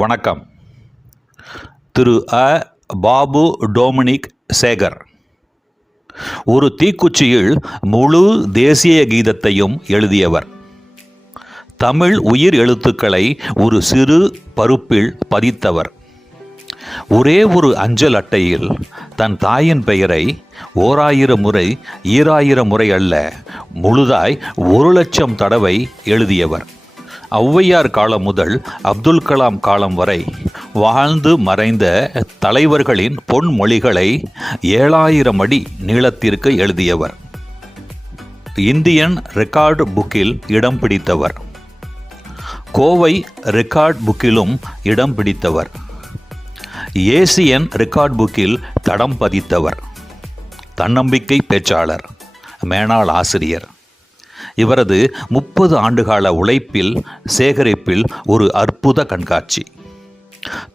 வணக்கம். திரு பாபு டொமினிக் சேகர் ஒரு தீக்குச்சியில் முழு தேசிய கீதத்தையும் எழுதியவர். தமிழ் உயிர் எழுத்துக்களை ஒரு சிறு பருப்பில் பதித்தவர். ஒரே ஒரு அஞ்சல் அட்டையில் தன் தாயின் பெயரை 1000 முறை 2000 முறை அல்ல, முழுதாய் 1,00,000 தடவை எழுதியவர். ஔவையார் காலம் முதல் அப்துல் கலாம் காலம் வரை வாழ்ந்து மறைந்த தலைவர்களின் பொன்மொழிகளை 7000 அடி நீளத்திற்கு எழுதியவர். இந்தியன் ரெக்கார்டு புக்கில் இடம் பிடித்தவர். கோவை ரெக்கார்ட் புக்கிலும் இடம் பிடித்தவர். ஏசியன் ரெக்கார்ட் புக்கில் தடம் பதித்தவர். தன்னம்பிக்கை பேச்சாளர், மேனாள் ஆசிரியர். இவரது 30 ஆண்டுகால உழைப்பில் சேகரிப்பில் ஒரு அற்புத கண்காட்சி.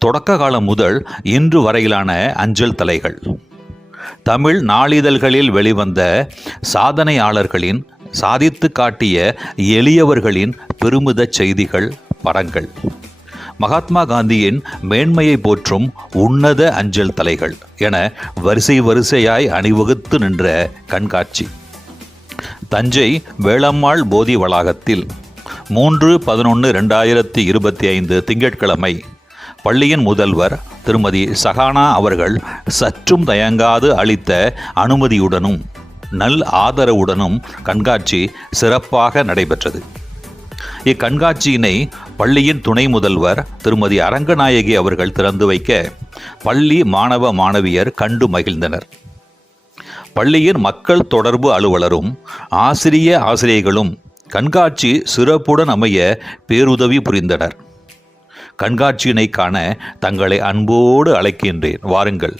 தொடக்க காலம் முதல் இன்று வரையிலான அஞ்சல் தலைகள், தமிழ் நாளிதழ்களில் வெளிவந்த சாதனையாளர்களின், சாதித்து காட்டிய எளியவர்களின் பெருமித செய்திகள், படங்கள், மகாத்மா காந்தியின் மேன்மையை போற்றும் உன்னத அஞ்சல் தலைகள் என வரிசையாய் அணிவகுத்து நின்ற கண்காட்சி. தஞ்சை வேளம்மாள் போதி வளாகத்தில் 3/11/2025 திங்கட்கிழமை பள்ளியின் முதல்வர் திருமதி சஹானா அவர்கள் சற்றும் தயங்காது அளித்த அனுமதியுடனும் நல் ஆதரவுடனும் கண்காட்சி சிறப்பாக நடைபெற்றது. இக்கண்காட்சியினை பள்ளியின் துணை முதல்வர் திருமதி அரங்கநாயகி அவர்கள் திறந்து வைக்க பள்ளி மாணவ மாணவியர் கண்டு மகிழ்ந்தனர். பள்ளியின் மக்கள் தொடர்பு அலுவலரும் ஆசிரியைகளும் கண்காட்சி சிறப்புடன் அமைய பேருதவி புரிந்தனர். கண்காட்சியினை காண தங்களை அன்போடு அழைக்கின்றேன், வாருங்கள்.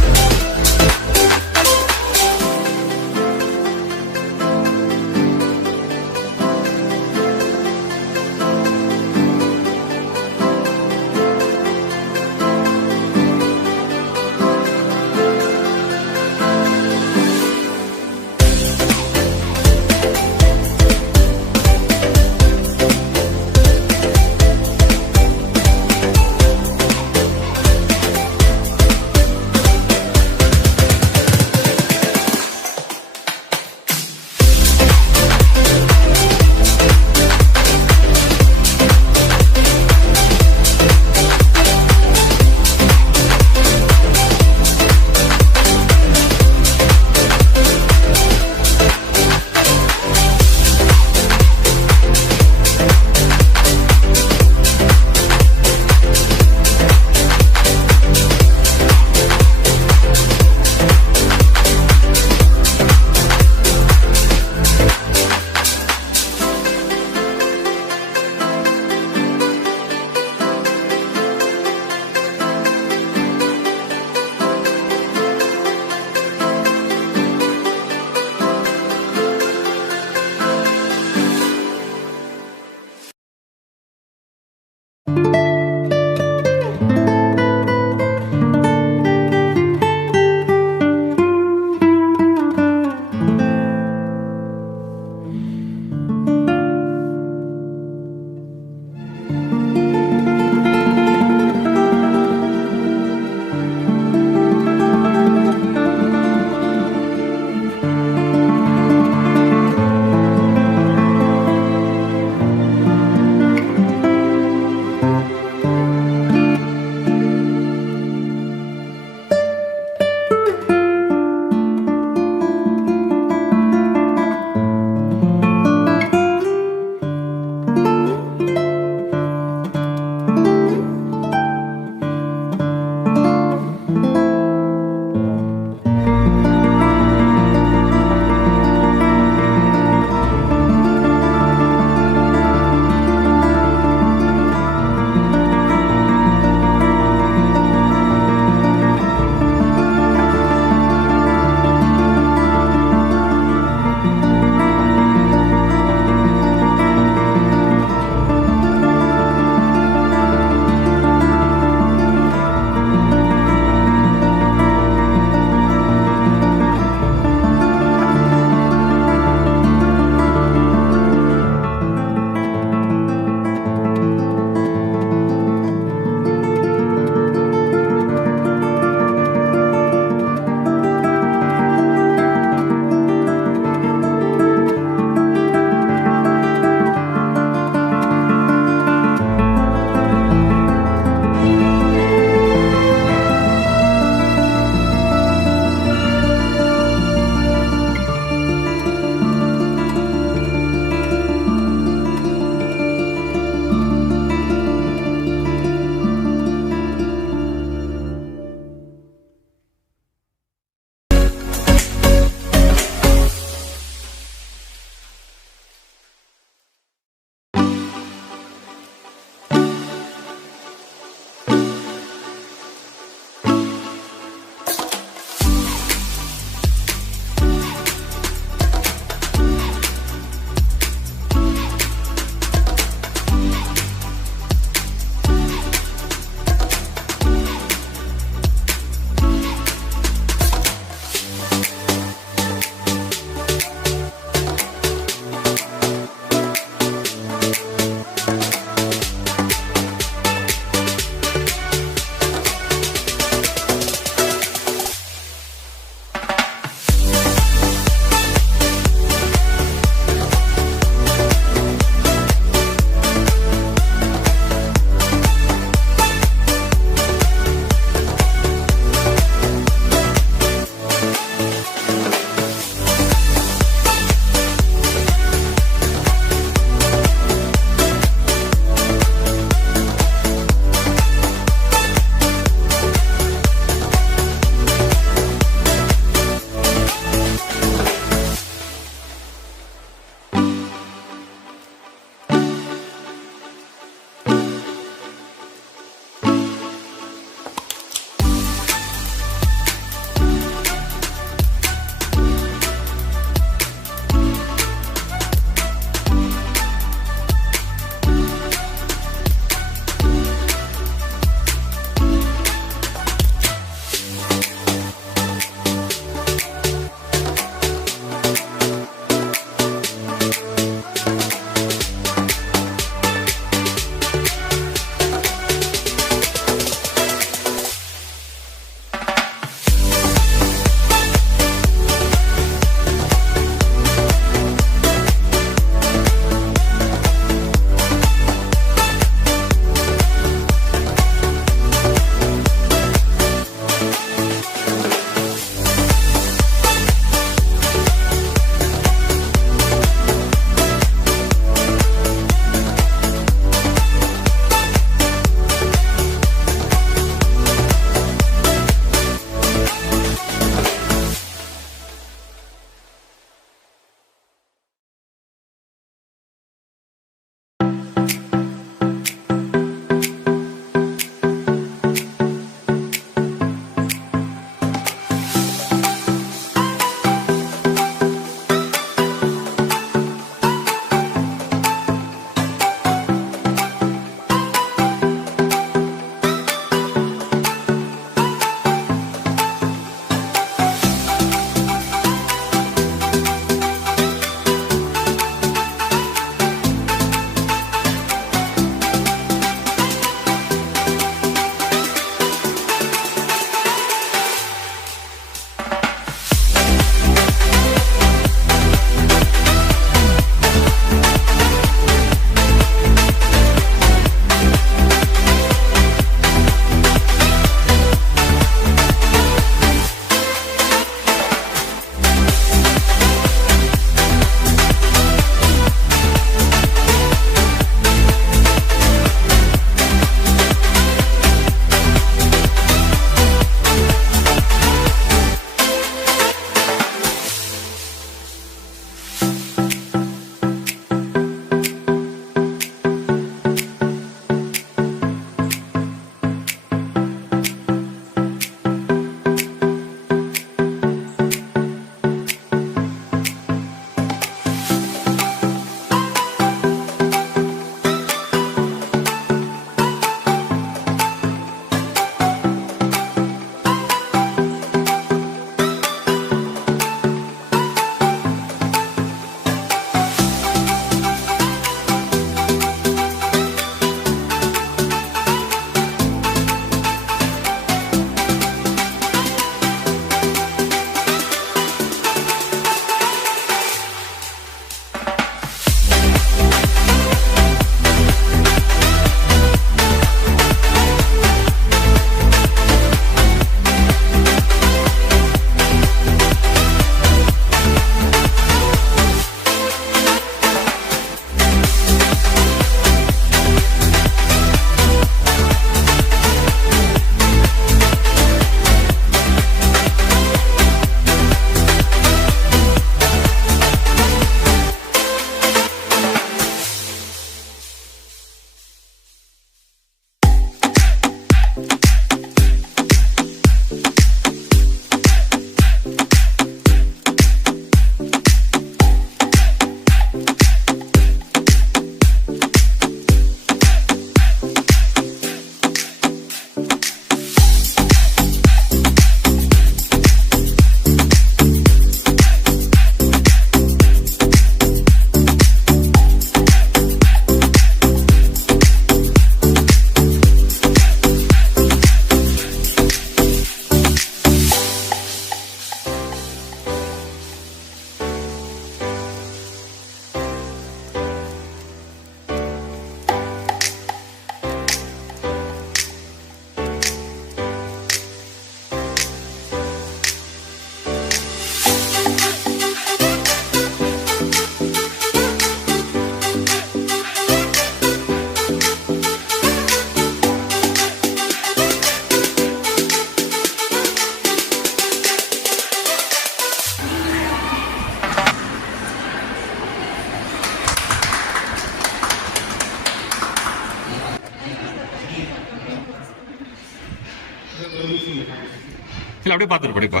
இல்லை அப்படியே பார்த்துட்டு படிப்பா.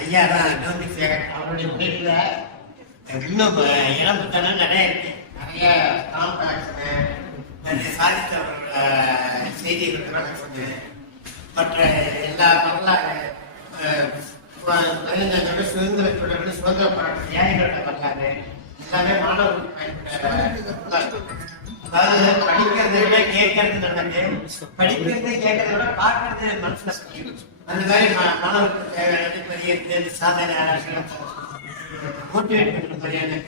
ஐயா தான் அவருடைய வீட்டில் இன்னும் இடம் புத்தகம் நிறைய இருக்கு. நிறைய நிறைய சாதித்தவர்களோட செய்திகள் சொன்னேன். மற்ற எல்லா வரலாறு சுதந்திரத்தோட சுதந்திர போராட்ட தியாகிகளோட வரலாறு எல்லாமே மாணவர்களுக்கு பயன்படுத்த. அதாவது படிக்கிறத விட கேட்கறது நல்லது, படிக்கிறத கேட்கறத விட பார்க்கறது மனசுல அந்த மாதிரி மாணவர்களுக்கு தேவையான பெரிய சாதனை மோட்டிவேட் பண்ற மாதிரியான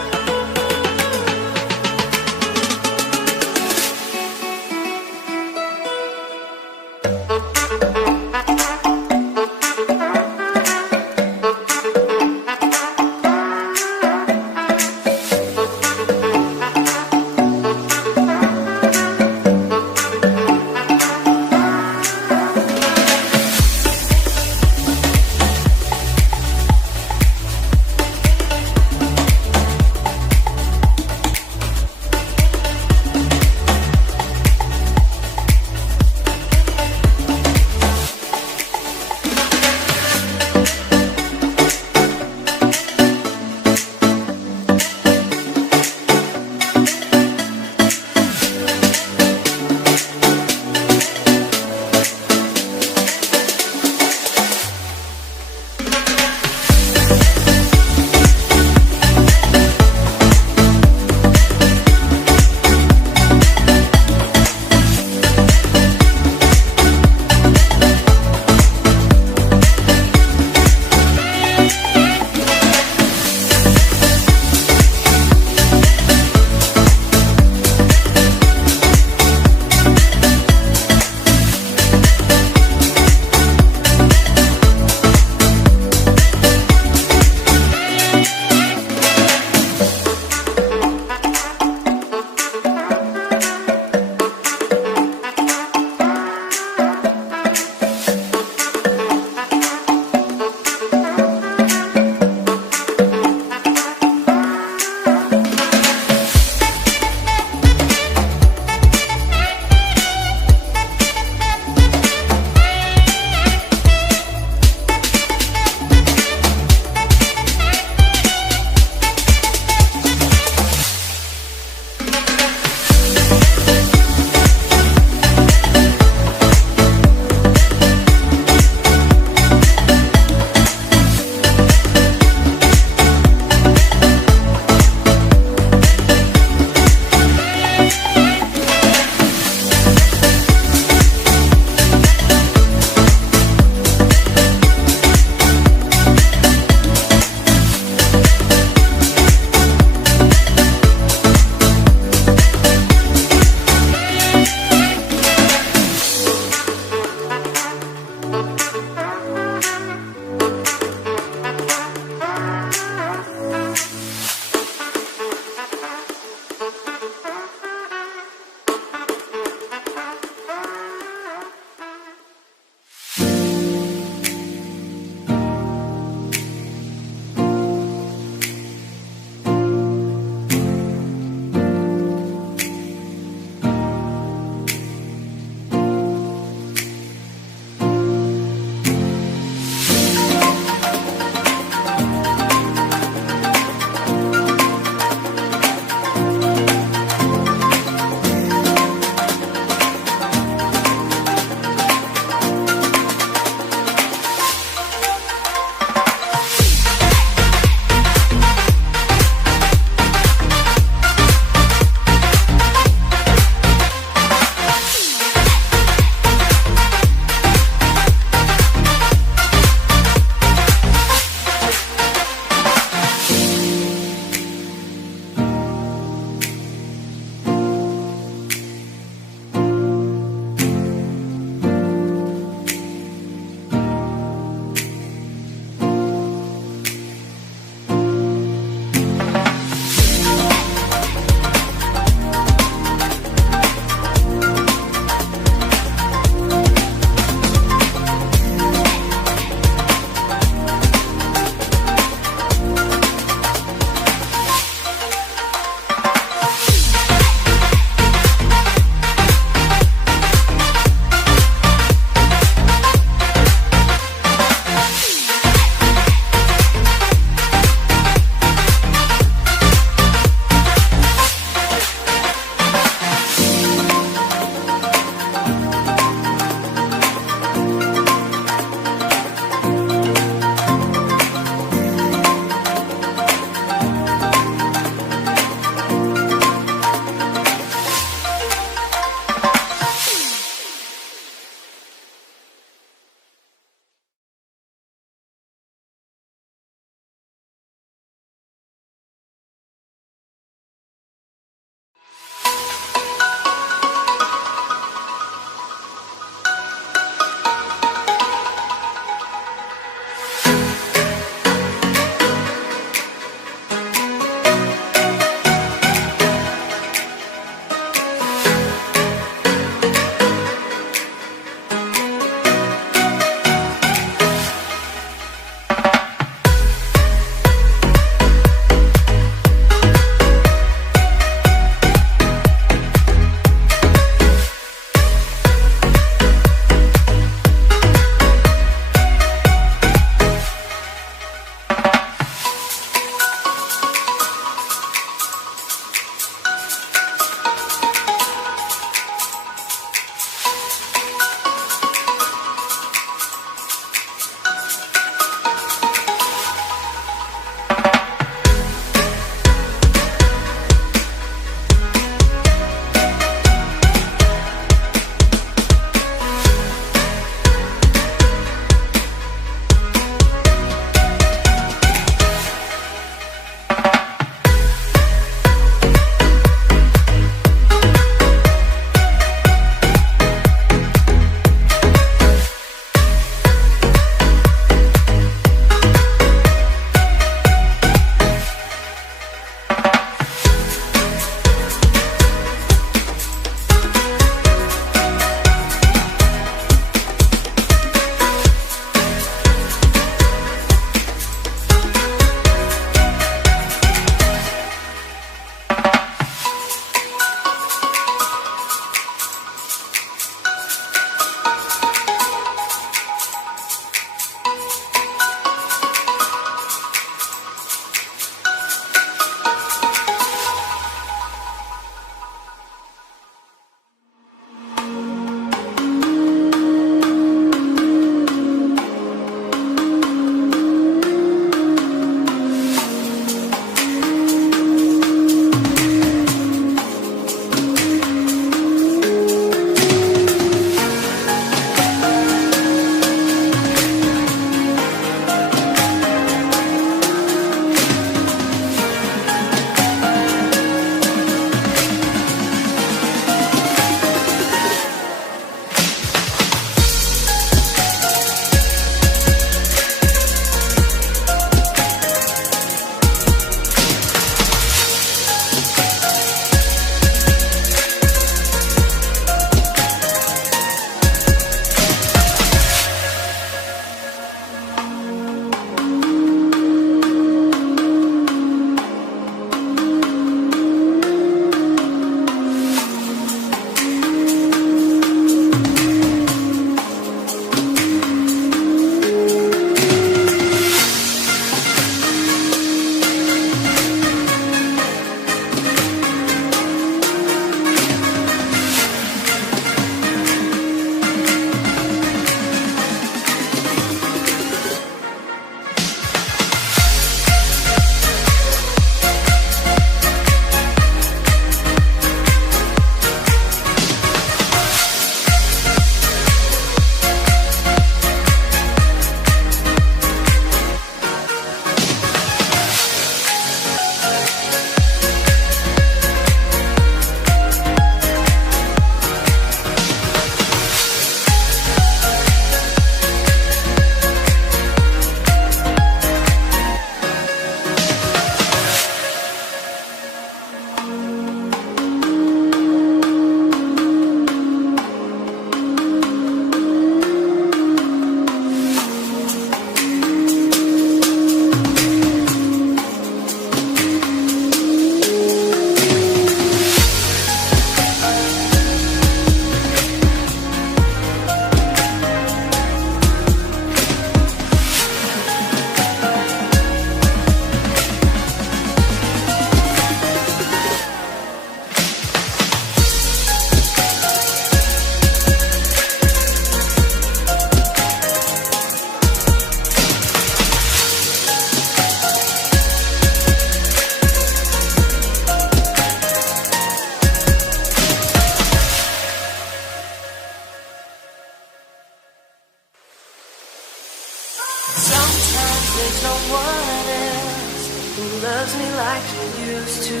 to.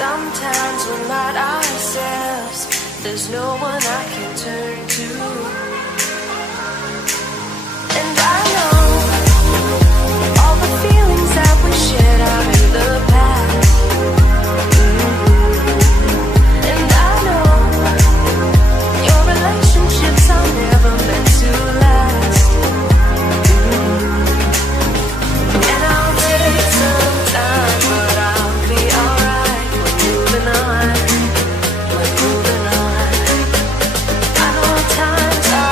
Sometimes we're not ourselves. There's no one I can turn to. And I know all the feelings that we shared are in the past. And I know your relationships are never meant to last. And I'll take some time, but I'll be alright. We're moving on. We're moving on. I know times are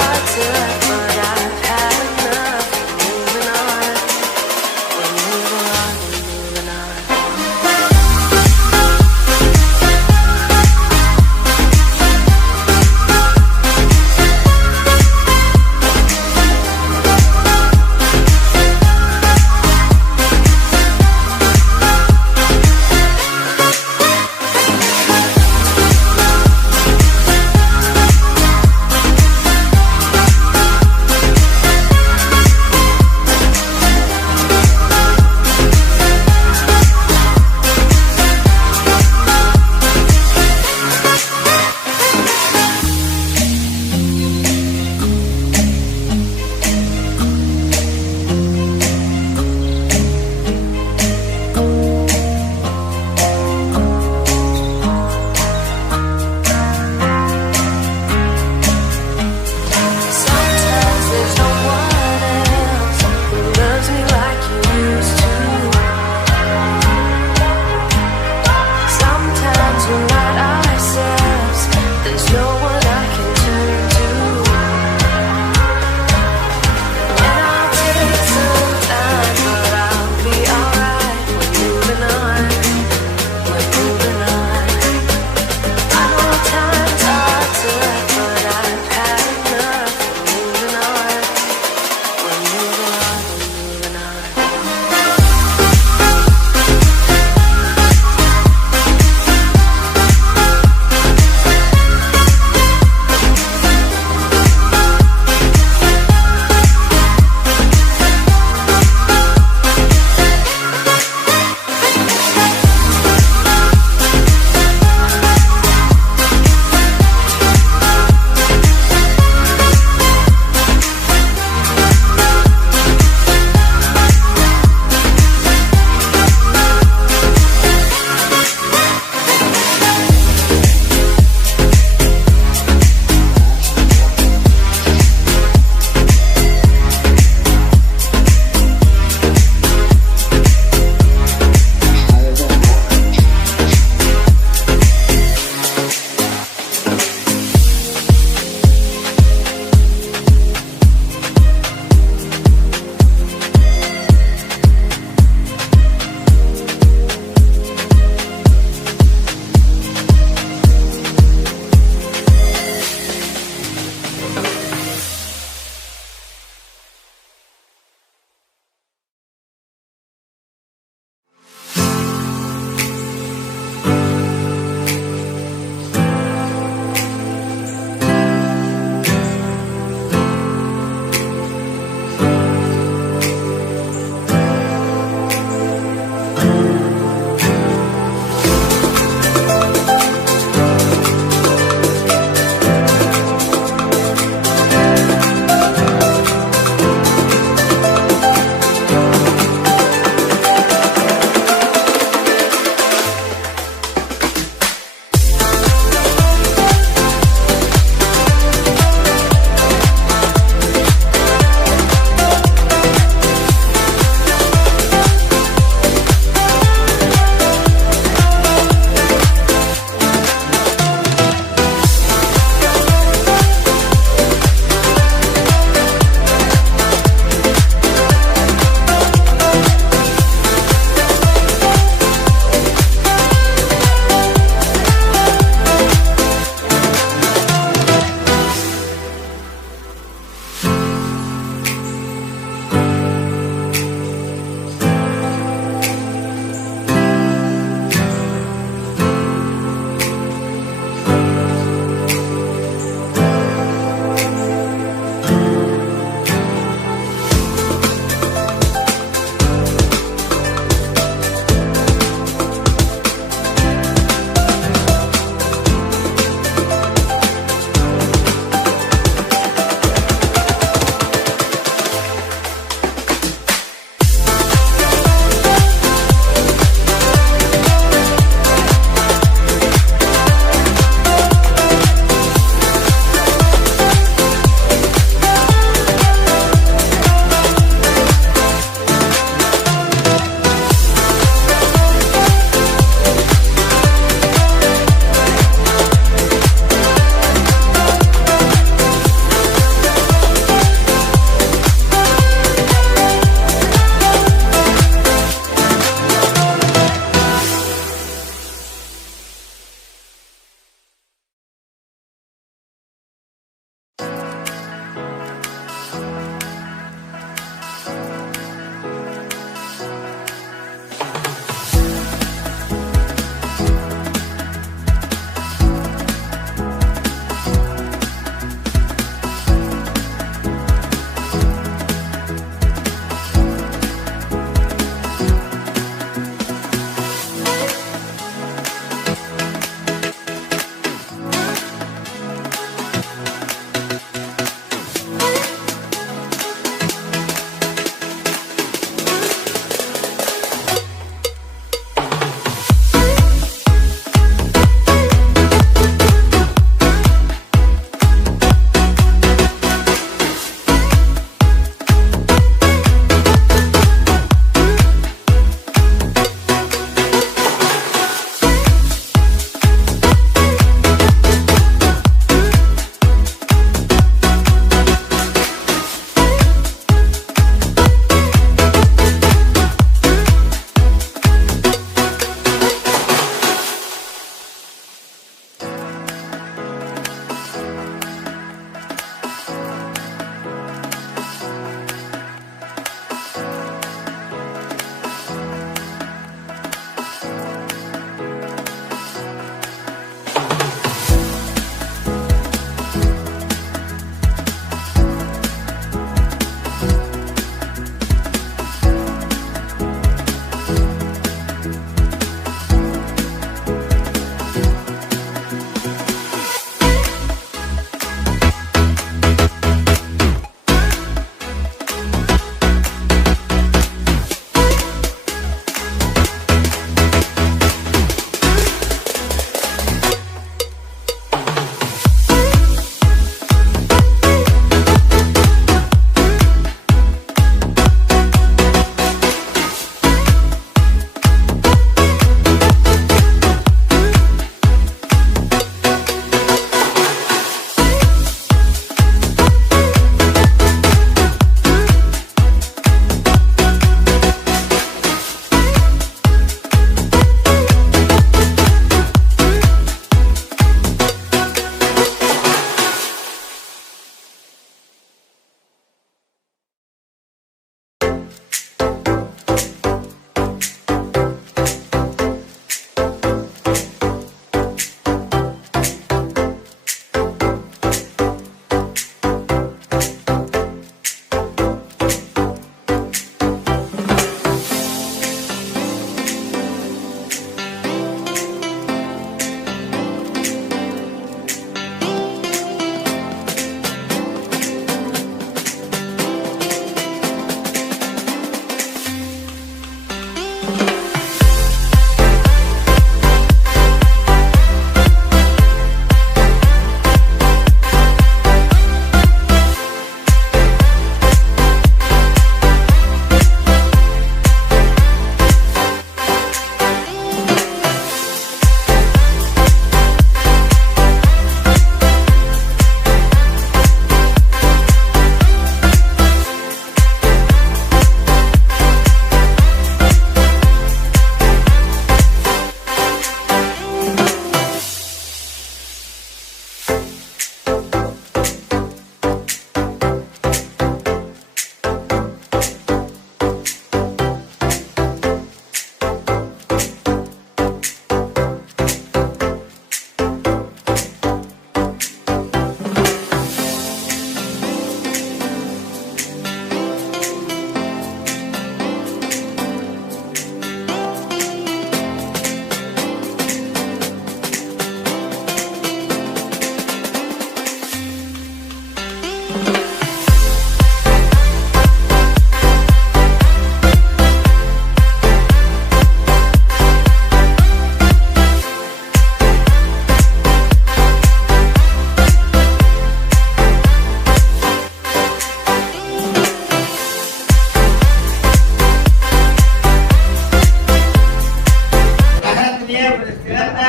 உண்மையிலேயே ஒரு சிறந்த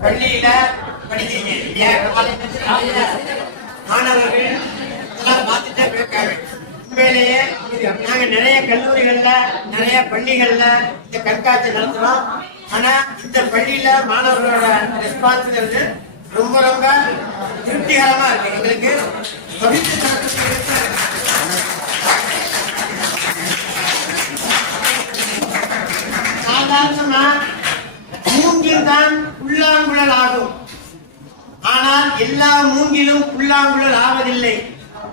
பள்ளியில படிக்கிறீங்க இல்லையா? காலையில மாணவர்கள் இதெல்லாம் பார்த்துட்டே போயிருக்காங்க. உண்மையிலேயே நாங்க நிறைய கல்லூரிகள்ல நிறைய பள்ளிகள்ல இந்த கண்காட்சி நடத்துறோம். ஆனா இந்த பள்ளியில மாணவர்களோட ரெஸ்பான்ஸ் ரொம்ப ரொம்ப திருப்திகரமா இருக்கு. எங்களுக்கு சாதாரணமா மூங்கில் தான் புல்லாங்குழல் ஆகும். ஆனால் எல்லா மூங்கிலும் புல்லாங்குழல் ஆவதில்லை.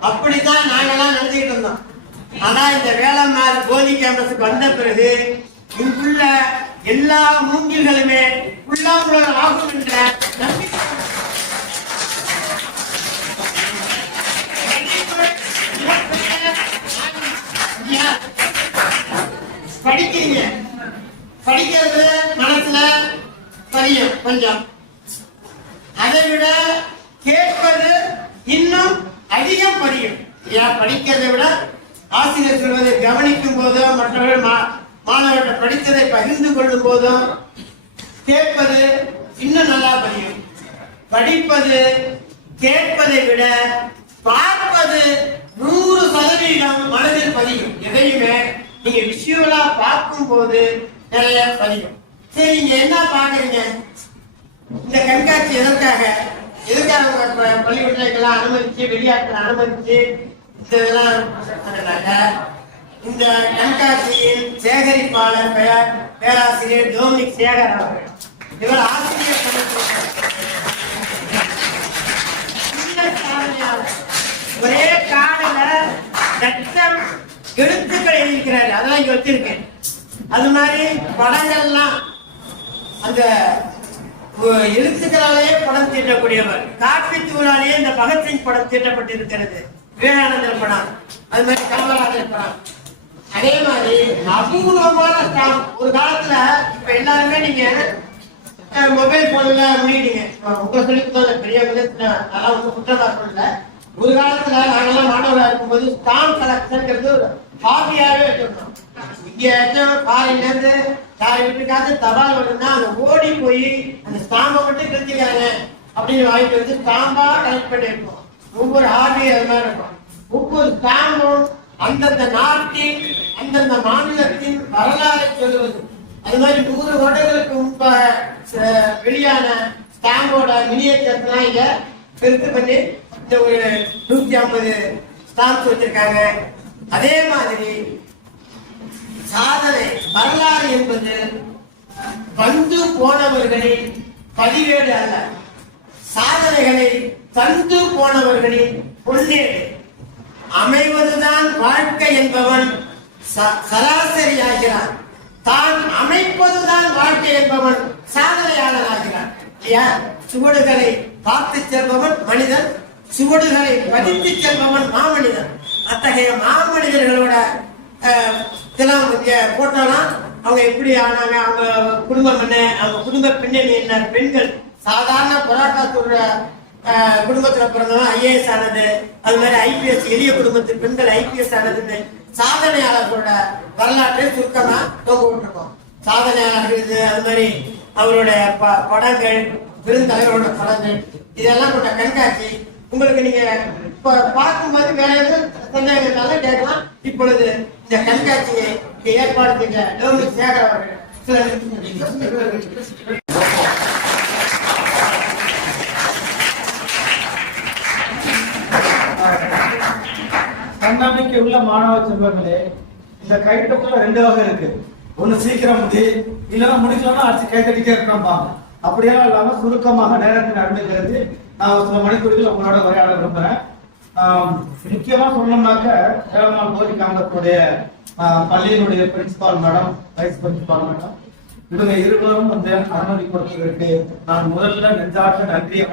அப்படித்தான் நாங்கெல்லாம் நினைச்சிட்டு இருந்தோம். ஆனா இந்த வேளம்மாள் போதி கேம்பஸுக்கு வந்த பிறகு இங்குள்ள எல்லா மூங்கில்களுமே புல்லாங்குழல் ஆகும் என்ற நம்பிக்கை படிக்கிறீங்க. படிக்கிறது மனசுல பதியும் கொஞ்சம். அதை விட கேட்பது இன்னும் அதிகம் பதியும். படிக்கிறதை விட ஆசிரியர் சொல்வதை கவனிக்கும் போதோ மற்றவர்கள் மாணவர்கள் படித்ததை பகிர்ந்து கொள்ளும் போதோ கேட்பது இன்னும் நல்லா பதியும். படிப்பது கேட்பதை விட பார்ப்பது 100% மனதில் பதியும். எதையுமே நீங்க விஷுவலா பார்க்கும் போது நிறைய பதியும். சரி, நீங்க என்ன பாக்குறீங்க? இந்த கண்காட்சி எதற்காக பள்ளிக்கூடங்களுக்கெல்லாம் அனுமதிச்சு வெளியாட்களை அனுமதிச்சு இதெல்லாம் இந்த கண்காட்சியின் சேகரிப்பாளர் பேராசிரியர் டோமினிக் சேகர் அவர்கள். இவர் ஆசிரியர் ஒரே காடுல லட்சம் எழுத்துக்கள் எழுதியிருக்கிறாரு. அதெல்லாம் இங்க வச்சிருக்கேன். அது மாதிரி படங்கள்லாம் அந்த எழுத்துக்களாலேயே படம் தீட்டக்கூடியவர். காப்பி தூளாலேயே இந்த பகத்சிங் படம் தீட்டப்பட்டிருக்கிறது. விவேகானந்தர் படம், அது மாதிரி காமராஜர் படம். அதே மாதிரி அபூர்வமான ஸ்டாம்ப். ஒரு காலத்துல இப்ப எல்லாருமே நீங்க மொபைல் போன்ல முடியிட்டீங்க. உங்க சொல்லிட்டு பெரியவங்க அதெல்லாம் வந்து குற்றமா சொல்லல. ஒரு காலத்துல நாங்கெல்லாம் மாணவர்களா இருக்கும்போது ஸ்டாம்ப் கலெக்ஷன் ஒரு ஹாபியாவே வச்சிருந்தோம். இங்க காலையில இருந்து யார் வீட்டுக்காவது தபால் வருதுன்னா அந்த ஓடி போய் அந்த ஸ்டாம்பை மட்டும் கிழிச்சுக்கிறாங்க அப்படின்னு வாங்கிட்டு வந்து ஸ்டாம்பா கலெக்ட் பண்ணி இருப்போம். ஒவ்வொரு ஹாபி அது மாதிரி இருக்கும். ஒவ்வொரு ஸ்டாம்பும் அந்தந்த நாட்டின் அந்தந்த மாநிலத்தின் வரலாறை சொல்லுவது. அது மாதிரி 100 வருடங்களுக்கு முன்பாக வெளியான ஸ்டாம்போட மினியேச்சர்ஸ்லாம் இங்க பெருத்து பண்ணி இந்த ஒரு 150 ஸ்டாம்ப்ஸ் வச்சிருக்காங்க. அதே மாதிரி சாதனை வரலாறு என்பது வந்து போனவர்களின் பதிவேடு அல்ல, சாதனைகளை தந்து போனவர்களின் பொன்னேடு. அமைவதுதான் வாழ்க்கை என்பவன் சராசரி ஆகிறான். தான் அமைப்பதுதான் வாழ்க்கை என்பவன் சாதனையாளர் ஆகிறான். இல்லையா? சுவடுகளை பார்த்து செல்பவன் மனிதன், சுவடுகளை பதித்து செல்பவன் மாமனிதன். அத்தகைய மாமனிதர்களோட போட்டோலாம் அவங்க எப்படி ஆனாங்க, அவங்க குடும்பம் என்ன, அவங்க குடும்ப பின்னணி என்ன, பெண்கள் சாதாரண பராட்டாத்தூர் குடும்பத்துல பிறந்தவங்க IAS ஆனது, அது மாதிரி IPS எளிய குடும்பத்து பெண்கள் IPS ஆனதுன்னு சாதனையாளர்களோட வரலாற்றை சுருக்கமா தொங்க விட்டுருக்கோம். சாதனையாளர்கள் அது மாதிரி அவருடைய படங்கள், பெருந்தலைவரோட படங்கள், இதெல்லாம் கொண்ட கண்காட்சி. உங்களுக்கு நீங்க பார்க்கும்போது வேற எதுவும் சந்தேகங்களால கேட்கலாம். இப்பொழுது இந்த கண்காட்சியை ஏற்பாடு செய்த டோமினிக் சேகர் அவர்கள் தன்னம்பிக்கை உள்ள மாணவ செல்வங்களே, இந்த கைத்தட்டுல 2 வகை இருக்கு. ஒண்ணு சீக்கிரம் முடி, இல்லைன்னா முடிக்கலன்னா அடுத்து கைத்தட்டிட்டே இருக்கணும். அப்படியெல்லாம் இல்லாம சுருக்கமாக நேரத்தின் அருமை கருதி நான் சில மணித்துறைகள் உங்களோட உரையாட விரும்புறேன். முக்கியமா சொல்லணும்னாக்க வேளம்மாள் போதி கேம்பஸுடைய பள்ளியினுடைய principal madam, vice principal madam, இவங்க இருவரும் வந்து அனுமதி கொடுத்ததற்கு நான் முதல்ல நெஞ்சார்ந்த நன்றியை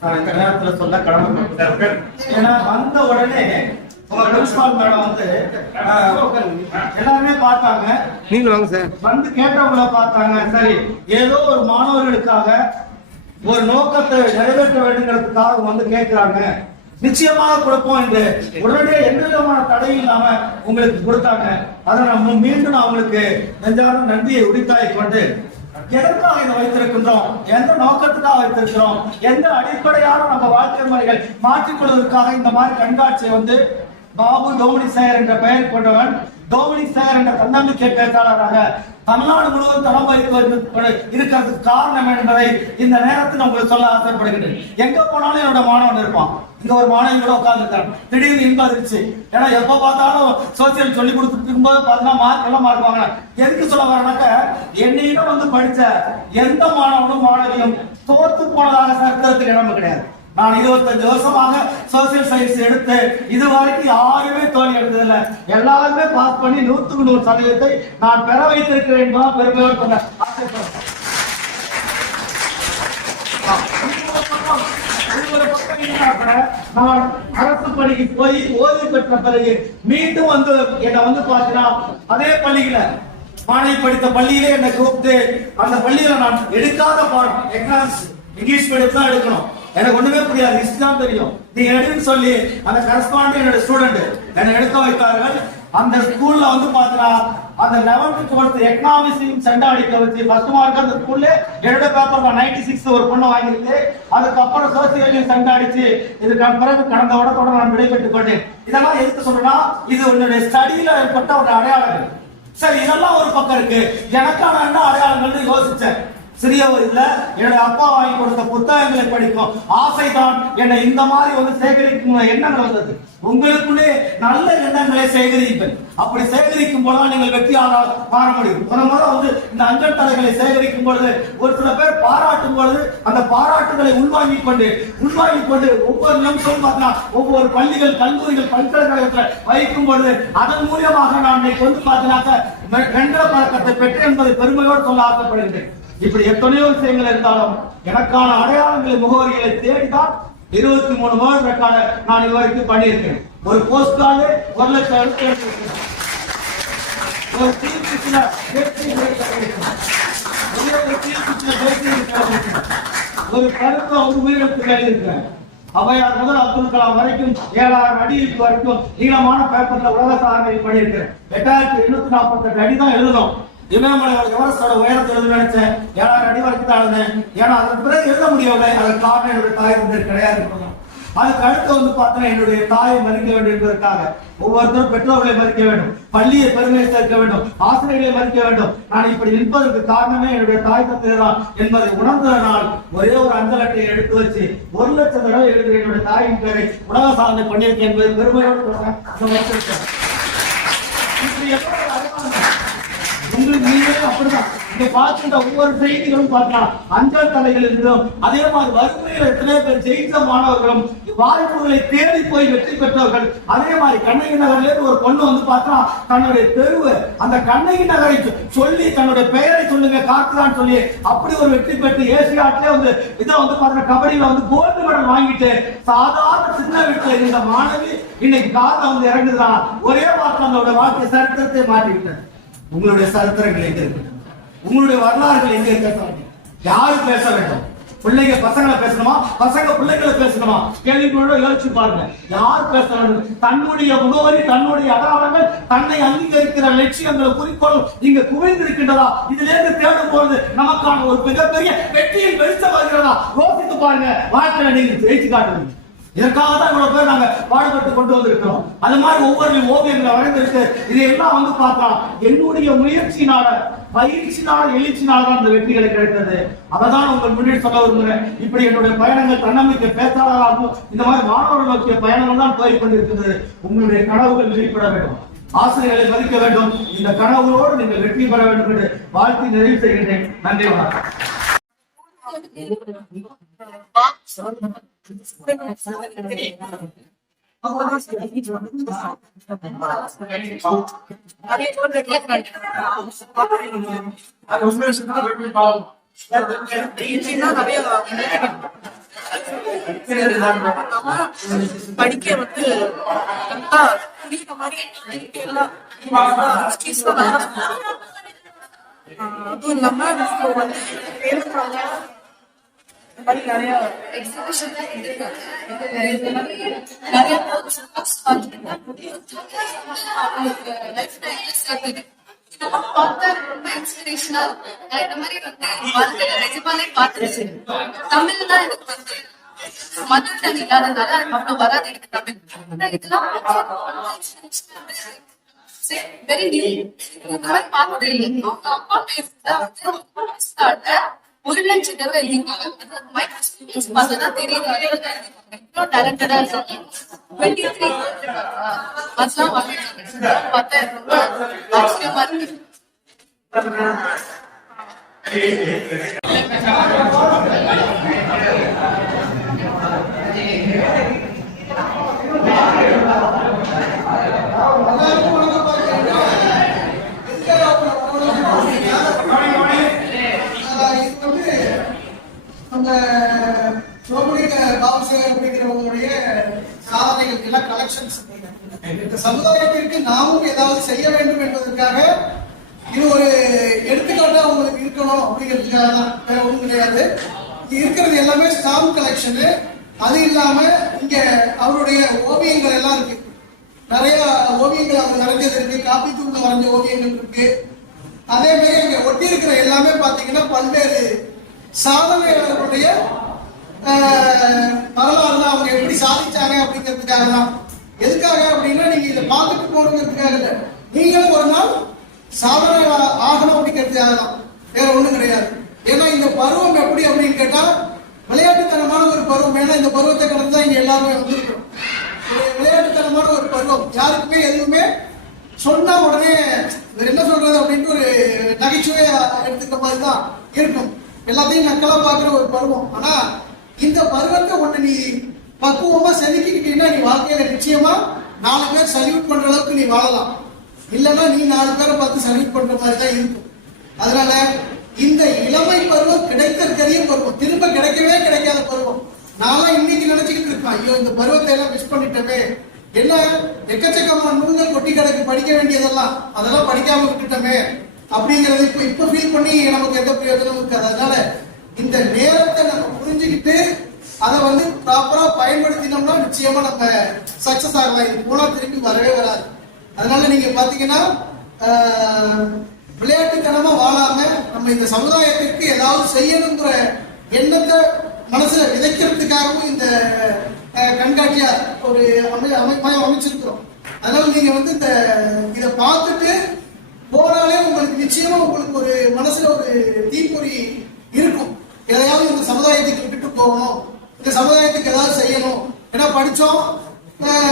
நான் இந்த நேரத்துல சொல்ல கடமைப்பட்டிருக்கேன். ஏன்னா வந்த உடனே பிரின்சிபால் மேடம் வந்து எல்லாருமே பார்த்தாங்க. நீங்களும் வாங்க சார். வந்து கேட்டவங்கள பார்த்தாங்க. சரி, ஏதோ ஒரு மாணவர்களுக்காக ஒரு நோக்கத்தை நிறைவேற்ற வேண்டுங்கிறதுக்காக வந்து கேட்கிறாங்க, நிச்சயமாக கொடுப்போம் என்று உடனடியே எந்த விதமான தடையும் இல்லாம உங்களுக்கு கொடுத்தாங்க. அதை நான் மீண்டும் அவங்களுக்கு நெஞ்சார்ந்த நன்றியை உரித்தாய் கொண்டு எதற்காக இதை வைத்திருக்கின்றோம், எந்த நோக்கத்துக்காக வைத்திருக்கிறோம், எந்த அடிப்படையான நம்ம வாழ்க்கை முறைகள் மாற்றிக்கொள்வதற்காக இந்த மாதிரி கண்காட்சியை வந்து பாபு டோமினிக் சேகர் என்ற பெயர் கொண்டவன் டோமினிக் சேகர் என்ற தன்னம்பிக்கை பேச்சாளராக தமிழ்நாடு முழுவதும் தடம் வைத்து இருக்கிறதுக்கு காரணம் என்பதை இந்த நேரத்தில் உங்களுக்கு சொல்ல ஆசைப்படுகிறேன். எங்க போனாலும் என்னோட மாணவன் இருப்பான். இங்க ஒரு மாணவி கூட உட்கார்ந்துருக்காங்க. திடீர்னு இன்பம் அதிர்ச்சி. ஏன்னா எப்ப பார்த்தாலும் சோசியல் சொல்லி கொடுத்துட்டு இருக்கும்போது பார்த்தீங்கன்னா மார்க் எல்லாம் மார்க் வாங்க. எதுக்கு சொல்ல வரனாக்க, என்னையிடம் வந்து படிச்ச எந்த மாணவனும் மாணவியும் தோத்து போனதாக சரித்திரத்தில் இடம் கிடையாது. நான் 25 வருஷமாக சோசியல் சயின்ஸ் எடுத்து இதுவரைக்கும் யாருமே தோல்வி எடுத்ததில்லை. எல்லாருமே பாஸ் பண்ணி 100க்கு 100% நான் பெற வைத்திருக்கிறேன் என்பதான் பெருமையோடு சொல்ல ஆசைப்படுறேன். நான் அரசு பள்ளிக்கு போய் ஓய்வு பெற்ற பிறகு மீண்டும் வந்து என்னை வந்து பாத்தீங்கன்னா அதே பள்ளியில மாணவி படித்த பள்ளியிலே என்னை கூப்பிட்டு அந்த பள்ளியில நான் எடுக்காத பாடம் எக்ஸாம்ஸ் இங்கிலீஷ் மீடியம் தான் எடுக்கணும். எனக்கு ஒண்ணுமே புரியாது, ஹிஸ்டரி தான் தெரியும். நீ எடுன்னு சொல்லி அந்த கரஸ்பாண்ட் என்னோட ஸ்டூடெண்ட் என்னை எடுக்க வைத்தார்கள். அந்த ஸ்கூல்ல வந்து பாத்தீங்கன்னா அந்த 11th 12th எக்கனாமிக்ஸையும் செண்டா அடிக்க வச்சு ஃபர்ஸ்ட் மார்க் அந்த ஸ்கூல்ல என்னோட பேப்பர் 96 ஒரு பொண்ணு வாங்கிருக்கு. அதுக்கப்புறம் சோசியலையும் செண்டா அடிச்சு இதுக்கு பிறகு கடந்த உடத்தோட நான் விடைபெற்றுக் கொண்டேன். இதெல்லாம் எதுக்கு சொல்றேன்னா, இது உன்னுடைய ஸ்டடியில ஏற்பட்ட ஒரு அடையாளங்கள். சரி, இதெல்லாம் ஒரு பக்கம் இருக்கு. எனக்கான என்ன அடையாளங்கள்னு யோசிச்சேன். சிறிய வயதுல என்னுடைய அப்பா வாங்கி கொடுத்த புத்தகங்களை படிக்கும் ஆசைதான் என்னை இந்த மாதிரி ஒரு சேகரிக்கும் எண்ணங்கள் வந்தது. உங்களுக்குள்ளே நல்ல எண்ணங்களை சேகரிப்பேன். அப்படி சேகரிக்கும் போது நீங்கள் வெற்றியாளர் மாற முடியும். முறை வந்து இந்த அஞ்சல் தலைகளை சேகரிக்கும் பொழுது ஒரு சில பேர் பாராட்டும் பொழுது அந்த பாராட்டுகளை உள்வாங்கிக் கொண்டு ஒவ்வொரு நிமிஷமும் பார்த்தீங்கன்னா ஒவ்வொரு பள்ளிகள், கல்லூரிகள், பல்கலைக்கழகத்தில் வைக்கும் பொழுது அதன் மூலியமாக நான் இன்னைக்கு வந்து பார்த்தீங்கன்னா வென்ற பழக்கத்தை பெற்று என்பதை பெருமையோடு சொல்ல ஆசைப்படுகிறேன். இப்படி எத்தனையோ விஷயங்கள் இருந்தாலும் எனக்கான அடையாளங்களை, முகவரிகளை தேடிதான் 23 வேர்ல்ட் ரெக்கார்டு நான் இதுவரைக்கும் பண்ணியிருக்கேன். ஒரு போஸ்ட் கார்டு 1 லட்சம் எழுத்து, ஒரு ஒரு கருத்து உயிரெழுத்து எழுதியிருக்கிறேன். அவையார் முதல் அப்துல் கலாம் வரைக்கும் 7000 அடி வரைக்கும் நீளமான பேப்பர்ல உலக சாதனை பண்ணியிருக்கிறேன். 8848 அடி தான் எழுதணும். இமயமலை எவரெஸ்டோட உயரத்தை எழுத நினைச்சேன். 7000 அடி வரைக்கும் தான் எழுதுனேன். ஏன்னா அதன் பிறகு எழுத முடியவில்லை. அதற்கு காரணம் என்னுடைய தாய் வந்து கிடையாது. அதுக்கு அடுத்து வந்து பார்த்தீங்கன்னா என்னுடைய தாயை மதிக்க வேண்டும் என்பதற்காக ஒவ்வொருத்தரும் பெற்றோர்களை மதிக்க வேண்டும், பள்ளியை பெருமையை சேர்க்க வேண்டும், ஆசிரியர்களை மதிக்க வேண்டும். நான் இப்படி நிற்பதற்கு காரணமே என்னுடைய தாய் தந்தையர் என்பதை உணர்ந்த நாள் ஒரே ஒரு அஞ்சல் அட்டையை எடுத்து வச்சு 1 லட்சம் தடவை எழுதுகிற என்னுடைய தாயின் பேரை உலக சாதனை பண்ணியிருக்கேன் என்பதை பெருமையோடு சொல்றேன். உங்களுக்கு நீங்களே அப்படிதான் இங்க பார்க்கின்ற ஒவ்வொரு செய்திகளும் பார்க்கலாம். அஞ்சல் தலைகள் இருந்தும் அதே மாதிரி வறுமையில் எத்தனை பேர் ஜெயித்த மாணவர்களும் வாய்ப்புகளை தேடி போய் வெற்றி பெற்றவர்கள். அதே மாதிரி கண்ணகி நகர்ல ஒரு பொண்ணு வந்து பார்த்தா தன்னுடைய தெருவு அந்த கண்ணகி நகரை சொல்லி தன்னுடைய பெயரை சொல்லுங்க காட்டுதான் சொல்லி அப்படி ஒரு வெற்றி பெற்று ஏசியாட்டிலே வந்து இதை வந்து பாத்தீங்கன்னா கபடியில வந்து கோல்டு மெடல் வாங்கிட்டு சாதாரண சின்ன வீட்டுல இருந்த மாணவி இன்னைக்கு காரணம் வந்து இறங்குதுதான். ஒரே வார்த்தை அந்த வாழ்க்கை சரித்திரத்தை மாற்றிவிட்டது. உங்களுடைய சரித்திரங்கள் எங்க இருக்கு? உங்களுடைய வரலாறுகள் எங்க இருக்க? யாரு பேச வேண்டும்? பிள்ளைங்க பசங்களை பேசணுமா, பசங்க பிள்ளைகளை பேசணுமா? கேள்விகளோட யோசிச்சு பாருங்க. யார் பேச வேண்டும்? தன்னுடைய முகவரி, தன்னுடைய அடையாளங்கள், தன்னை அங்கீகரிக்கிற லட்சியங்கள், குறிக்கோள் இங்க குவிந்திருக்கின்றதா? இதுல இருந்து தேடும் பொழுது நமக்கான ஒரு மிகப்பெரிய வெற்றியில் வெளிச்சம் வருகிறதா? யோசித்து பாருங்க. வாழ்க்கையில நீங்க ஜெயிச்சு காட்டுவீங்க. இதற்காக தான் இவ்வளவு பேர் நாங்க பாடுபட்டு கொண்டு வந்திருக்கிறோம். அது மாதிரி ஒவ்வொரு ஓவியங்களை வரைந்திருக்கு. இதையெல்லாம் வந்து பார்த்தா என்னுடைய முயற்சியினால, பயிற்சினால, எழுச்சினால தான் இந்த வெற்றிகளை கிடைத்தது. அதைதான் உங்கள் முன்னாடி சொல்ல விரும்புகிறேன். இப்படி என்னுடைய பயணங்கள் தன்னம்பிக்கை பேச்சாளராகவும் இந்த மாதிரி மாணவர்கள் நோக்கிய பயணங்கள் தான் போய் கொண்டிருக்கிறது. உங்களுடைய கனவுகள் வெளிப்பட வேண்டும், ஆசிரியர்களை மதிக்க வேண்டும். இந்த கனவுகளோடு நீங்கள் வெற்றி பெற வேண்டும் என்று வாழ்த்தி நிறைவு செய்கின்றேன். நன்றி, வணக்கம். படிக்க வந்து அதுவும் இல்லாம நிறைய எக்ஸிபிஷன் நிறைய இதெல்லாம் பார்த்தா எனக்கு ரொம்ப இன்ஸ்பிரேஷனா இருக்கும். நான் இந்த மாதிரி வந்து வாழ்க்கையில நிஜமாலே பார்த்துருக்கேன். தமிழ் தான் எனக்கு வந்து மதர் டங் இல்லாதனால அது அவ்வளவு வராது எனக்கு தமிழ். ஆனா இதெல்லாம் வெரி நியூ. இதெல்லாம் பார்த்தது இல்லை. அவங்க அப்பா பேசுறத வந்து ஒரு லட்சம் தடவை எழுதிருக்காங்க. பார்த்ததான் தெரியுது இவ்வளவு டேலண்டடா இருக்காங்க. 23 அதெல்லாம் பார்த்தா ரொம்ப ஆச்சரியமா இருக்கு. அந்த சோபனிக பாபுசே அப்படிங்கிறவங்களுடைய சாதனைகள் எல்லாம் கலெக்ஷன்ஸ். இந்த சமுதாயத்திற்கு நாமும் ஏதாவது செய்ய வேண்டும் என்பதற்காக இது ஒரு எடுத்துக்காட்டா உங்களுக்கு இருக்கணும் அப்படிங்கிறதுக்காக தான், வேற ஒன்றும் கிடையாது. இங்க இருக்கிறது எல்லாமே ஸ்டாம்ப் கலெக்ஷனு. அது இல்லாம இங்க அவருடைய ஓவியங்கள் எல்லாம் இருக்கு. நிறைய ஓவியங்கள் அவர் வரைஞ்சது இருக்கு. காப்பி தூள்ல வரைஞ்ச ஓவியங்கள் இருக்கு. அதே மாதிரி இங்க ஒட்டி இருக்கிற எல்லாமே பாத்தீங்கன்னா பல்வேறு சாதனையாளர்களுடைய வரலாறுல அவங்க எப்படி சாதிச்சாங்க அப்படிங்கிறதுக்காக தான். எதுக்காக அப்படின்னா நீங்க இதை பார்த்துட்டு போகணுங்கிறதுக்காக இல்லை, நீங்களும் ஒரு நாள் சாதனை ஆகணும் அப்படிங்கிறதுக்காக தான், வேற ஒண்ணும் கிடையாது. ஏன்னா இந்த பருவம் எப்படி அப்படின்னு கேட்டா விளையாட்டுத்தனமான ஒரு பருவம். ஏன்னா இந்த பருவத்தை கடந்து தான் இங்க எல்லாருமே வந்திருக்கிறோம். விளையாட்டுத்தனமான ஒரு பருவம். யாருக்குமே எதுவுமே சொன்னா உடனே என்ன சொல்றது அப்படின்ட்டு ஒரு நகைச்சுவையா எடுத்துக்கிற மாதிரி தான் இருக்கும். எல்லாத்தையும் நக்கலா பாக்குற ஒரு பருவம். ஆனா இந்த பருவத்தை ஒண்ணு நீ பக்குவமா செதுக்கிக்கிட்டீங்கன்னா நீ வாழ்க்கையில நிச்சயமா 4 பேர் சல்யூட் பண்ற அளவுக்கு நீ வாழலாம். இல்லைன்னா நீ 4 பேரை பார்த்து சல்யூட் பண்ற மாதிரி தான் இருக்கும். அதனால இந்த இளமை பருவம் கிடைத்தற்கரிய பருவம், திரும்ப கிடைக்கவே கிடைக்காத பருவம். நான் இன்னைக்கு நினைச்சுக்கிட்டு இருப்பேன், ஐயோ இந்த பருவத்தை எல்லாம் மிஸ் பண்ணிட்டோமே, என்ன எக்கச்சக்கமான நூல்கள் கொட்டி கிடக்கு, படிக்க வேண்டியதெல்லாம் அதெல்லாம் படிக்காம விட்டுட்டோமே அப்படிங்கறது இப்ப ஃபீல் பண்ணி நமக்கு எந்த பிரயோஜனமும் இருக்காது. அதனால இந்த நேரத்தை நம்ம புரிஞ்சுக்கிட்டு அதை வந்து ப்ராப்பரா பயன்படுத்தினோம்னா நிச்சயமா நம்ம சக்சஸ் ஆகலாம். இது போனா திரும்பி வரவே வராது. அதனால நீங்க பாத்தீங்கன்னா விளையாட்டுத்தனமா வாழாம நம்ம இந்த சமுதாயத்திற்கு ஏதாவது செய்யணுங்கிற எண்ணத்தை மனசுல விதைக்கிறதுக்காகவும் இந்த கண்காட்சியா ஒரு அமைச்சிருக்கிறோம். அதனால நீங்க வந்து இதை பார்த்துட்டு போனாலே உங்களுக்கு நிச்சயமா உங்களுக்கு ஒரு மனசுல ஒரு தீப்பொறி இருக்கும். எதையாவது இந்த சமுதாயத்துக்கு விட்டுட்டு போகணும், இந்த சமுதாயத்துக்கு ஏதாவது செய்யணும். ஏன்னா படிச்சோம்,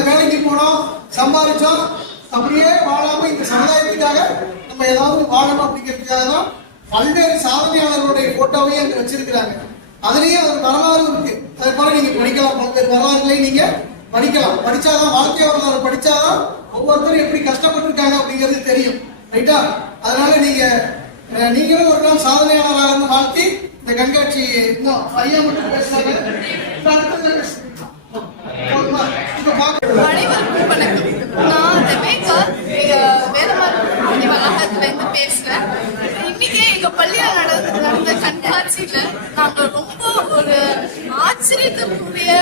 வேலைக்கு போனோம், சம்பாதிச்சோம், அப்படியே வாழாம இந்த சமுதாயத்துக்காக நம்ம ஏதாவது வாழணும் அப்படிங்கிறதுக்காக தான் பல்வேறு சாதனையாளர்களுடைய போட்டோவையும் அங்க வச்சிருக்கிறாங்க. அதுலயே ஒரு வரலாறு இருக்கு. அதே போல நீங்க படிக்கலாம், பல்வேறு வரலாறுகளையும் நீங்க படிக்கலாம். படிச்சாதான் வாழ்க்கை வரலாறு படிச்சாதான் ஒவ்வொருத்தரும் எப்படி கஷ்டப்பட்டு இருக்காங்க அப்படிங்கிறது தெரியும். ரைட்டா? அதனால நீங்களும் ஒரு நாள் சாதனையாளராக வாழ்த்தி இந்த கண்காட்சி இன்னும் ஐயா மட்டும் பேசுறாங்க. அனைவருக்கும் வணக்கம். நான் ரெபேக்கா, வேலம்மாள் வளாகத்துல இருந்து பேசுறேன். இன்னைக்கே எங்க பள்ளியில நடந்த கண்காட்சியில நாங்க ரொம்ப ஒரு ஆச்சரியத்துக்குரிய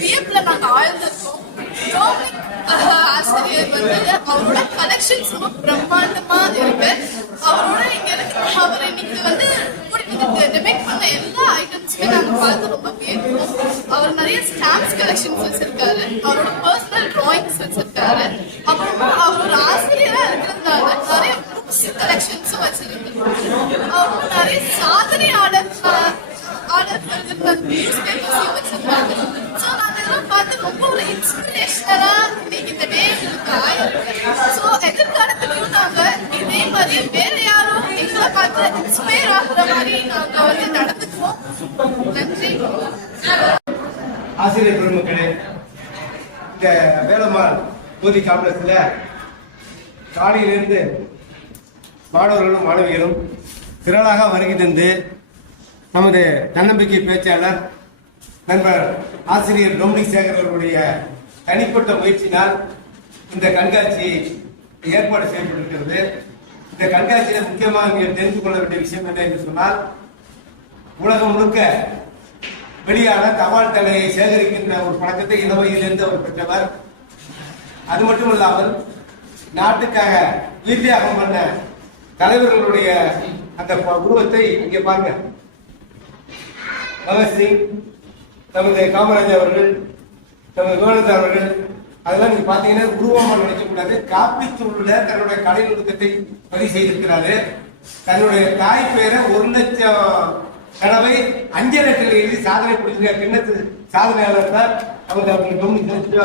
வியப்புல நாங்க ஆழ்ந்திருக்கோம். ஆசிரியர் வந்து அவரோட கலெக்ஷன்ஸ் ரொம்ப பிரம்மாண்டமா இருக்கு. அவரோட அவர் இன்னைக்கு வந்து டெபெக்ட் பண்ண எல்லா ஐட்டம்ஸுமே நாங்க பார்த்து ரொம்ப வியப்போம். அவர் நிறைய ஸ்டாம்ப்ஸ் கலெக்ஷன்ஸ் வச்சிருக்காரு, அவரோட பர்சனல் டிராயிங்ஸ் வச்சிருக்காரு. அப்புறமா அவர் ஒரு ஆசிரியரா இருக்கிறதுனால நிறைய புக்ஸ் கலெக்ஷன்ஸும் வச்சிருக்காரு. அவர் நிறைய சாதனை நியூஸ் பேப்பர்ஸையும் வச்சிருக்காங்க. ஸோ நாங்க இதெல்லாம் பார்த்து ரொம்ப ஒரு இன்ஸ்பிரேஷனலா இன்னைக்கு இந்த டே எங்களுக்கு ஆயிருக்கு. ஸோ எதிர்காலத்துலையும் நாங்க இதே மாதிரி வேற யாரும் எங்களை பார்த்து இன்ஸ்பயர் ஆகுற மாதிரி நாங்க வந்து நடந்துக்குவோம். நன்றி. ஆசிரியர் பெருமக்களே, இந்த வேலம்மாள் போதி காம்ப்ளெக்ஸ்ல காலையிலிருந்து மாணவர்களும் மாணவிகளும் திரளாக வருகை தந்து நமது தன்னம்பிக்கை பேச்சாளர் நண்பர் ஆசிரியர் டொமினிக் சேகர் அவர்களுடைய தனிப்பட்ட முயற்சியினால் இந்த கண்காட்சி ஏற்பாடு செய்யப்பட்டிருக்கிறது. இந்த கண்காட்சியில் முக்கியமாக நீங்கள் தெரிந்து கொள்ள வேண்டிய விஷயம் என்ன என்று சொன்னால், உலகம் முழுக்க வெளியான தபால் தலையை சேகரிக்கின்ற ஒரு பழக்கத்தை இளமையிலிருந்து அவர் பெற்றவர். அது மட்டுமல்லாமல் நாட்டுக்காக உயிர்த்தியாகம் பண்ண தலைவர்களுடைய அந்த உருவத்தை இங்கே பாருங்க. பகத்சிங், நமது காமராஜர் அவர்கள், நமது விவேகானந்தர் அவர்கள், அதெல்லாம் நீங்க பாத்தீங்கன்னா உருவமா நினைக்க கூடாது. காப்பித்தூள்ல தன்னுடைய கலை நுணுக்கத்தை பதிவு செய்திருக்கிறாரு. தன்னுடைய தாய் பேரை 1,00,000 கனவை அஞ்சல் அட்டையில் எழுதி சாதனை புரிஞ்சுக்க கிண்ணத்து சாதனையாளர் தான் அவங்க கவனிச்சு.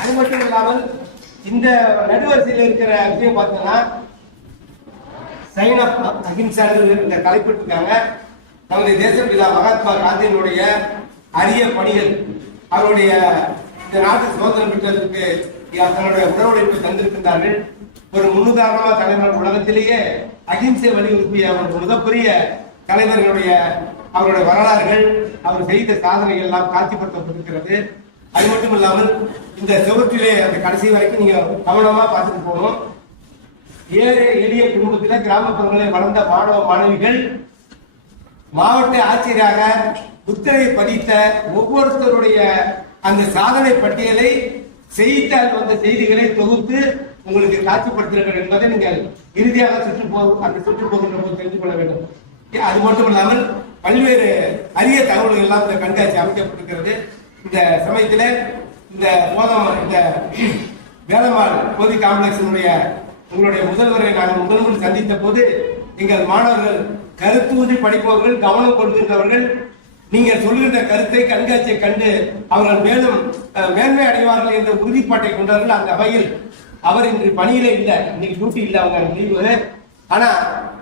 அது மட்டும் இல்லாமல் இந்த நடுவரிசையில் இருக்கிற விஷயம் பார்த்தோம்னா சைன் ஆஃப் அகிம்சா இந்த தலைப்பிட்டிருக்காங்க. நமது தேசப்பிதா மகாத்மா காந்தியினுடைய அரிய பணிகள், அவருடைய இந்த நாட்டு சுதந்திரம் பெற்றதற்கு தன்னுடைய உணர்வுழைப்பை தந்திருக்கின்றார்கள். ஒரு முன்னுதாரணமா தலைவர் உலகத்திலேயே அகிம்சை வலியுறுத்திய ஒரு மிகப்பெரிய தலைவர்களுடைய அவருடைய வரலாறுகள், அவர் செய்த சாதனைகள் எல்லாம் காட்சிப்படுத்தப்பட்டிருக்கிறது. அது மட்டும் இல்லாமல் இந்த சுவற்றிலே அந்த கடைசி வரைக்கும் நீங்க கவனமா பார்த்துட்டு போகணும். ஏழை எளிய குடும்பத்தில கிராமப்புறங்களில் வளர்ந்த மாணவ மாணவிகள் மாவட்ட ஆட்சியராக புத்தரை பதித்த ஒவ்வொருத்தருடைய அந்த சாதனை பட்டியலை செய்தித்தாள் வந்த செய்திகளை தொகுத்து உங்களுக்கு காட்சிப்படுத்துகிறார்கள் என்பதை நீங்கள் இறுதியாக சுற்று போகின்ற போது தெரிந்து கொள்ள வேண்டும். அது மட்டும் இல்லாமல் பல்வேறு அரிய தகவல்கள் எல்லாம் இந்த கண்காட்சி அமைக்கப்பட்டிருக்கிறது. இந்த சமயத்தில் இந்த வேலம்மாள் போதி காம்ப்ளெக்ஸினுடைய உங்களுடைய முதல்வரை நான் முதல்வர் சந்தித்த போது எங்கள் மாணவர்கள் கருத்தூன்றி படிப்பவர்கள், கவனம் கொள்கின்றவர்கள், நீங்கள் சொல்லுகின்ற கருத்தை கண்காட்சியை கண்டு அவர்கள் மேலும் மேன்மை அடைவார்கள் என்ற உறுதிப்பாட்டை கொண்டார்கள். அந்த வகையில் அவர் இன்று பணியிலே இல்லை, இன்னைக்கு டியூட்டி இல்லை, அவங்க லீவு. ஆனா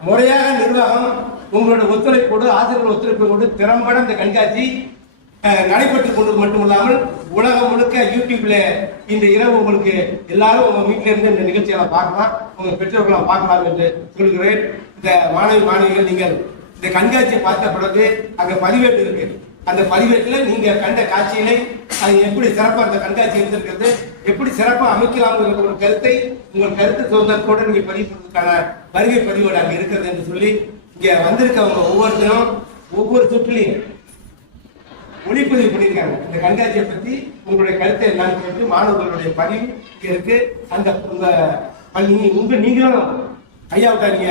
முறையாக நிர்வாகம் உங்களுடைய ஒத்துழைப்போடு, ஆசிரியர்கள் ஒத்துழைப்போடு திறம்பட இந்த கண்காட்சி நடைபெற்றுக் கொண்டு மட்டுமில்லாமல் உலகம் முழுக்க யூடியூப்ல இந்த இரவு உங்களுக்கு எல்லாரும் உங்க வீட்டில இருந்து இந்த நிகழ்ச்சியெல்லாம் பார்க்கலாம், உங்க பெற்றோர்களாம் பார்க்கலாம் என்று சொல்கிறேன். இந்த மாணவிகள் நீங்கள் இந்த கண்காட்சியை பார்த்த பிறகு அங்க பதிவேட்டு இருக்கு. அந்த பதிவேட்டில் நீங்க கண்ட காட்சிகளை அது எப்படி சிறப்பாக அந்த கண்காட்சி இருந்திருக்கிறது, எப்படி சிறப்பாக அமைக்கலாம் ஒரு கருத்தை உங்கள் கருத்து சுதந்திரத்தோடு நீங்க பதிவு பண்ணுவதற்கான வருகை பதிவோடு அங்க இருக்கிறது என்று சொல்லி இங்க வந்திருக்கவங்க ஒவ்வொருத்தரும் ஒவ்வொரு சுற்றிலையும் ஒளிப்பதிவு பண்ணியிருக்காங்க. இந்த கண்காட்சியை பத்தி உங்களுடைய கருத்தை என்னன்னு கேட்டு மாணவர்களுடைய பதிவு இங்க இருக்கு. அந்த நீங்களும் ஐயாவுக்கா நீங்க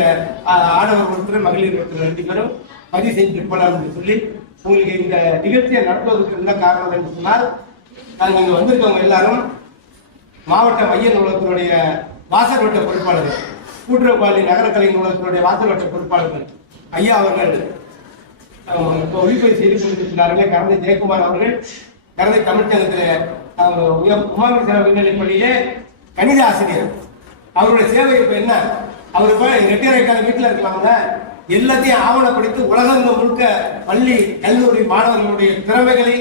ஆடவர் ஒருத்தர் மகளிர் ஒருத்தர் 2 பேரும் பதிவு செஞ்சு போலாம் சொல்லி உங்களுக்கு இந்த நிகழ்ச்சியை நடத்துவதற்கு என்ன காரணம் என்று சொன்னால், நாங்கள் இங்க வந்திருக்கவங்க எல்லாரும் மாவட்ட மைய நூலகத்தினுடைய வாசல் வட்ட பொறுப்பாளர்கள், கூட்டுறவு நகர கலை நூலகத்தினுடைய வாசல் வட்ட பொறுப்பாளர்கள் ஐயா அவர்கள் ஒளிப்பதிவு செய்து கொண்டிருக்கிறார்களே. கரந்தை ஜெயக்குமார் அவர்கள் கரந்தை தமிழ்ச்சங்கத்தில் உமாவி உயர்நிலைப் பள்ளியிலே கணித ஆசிரியர். அவருடைய சேவை இப்ப என்ன, அவர் ரிட்டையர் ஆகிட்டாங்க, வீட்டில் இருக்கலாம்ல, எல்லாத்தையும் ஆவணப்படுத்தி உலகம் முழுக்க பள்ளி கல்லூரி மாணவர்களுடைய திறமைகளை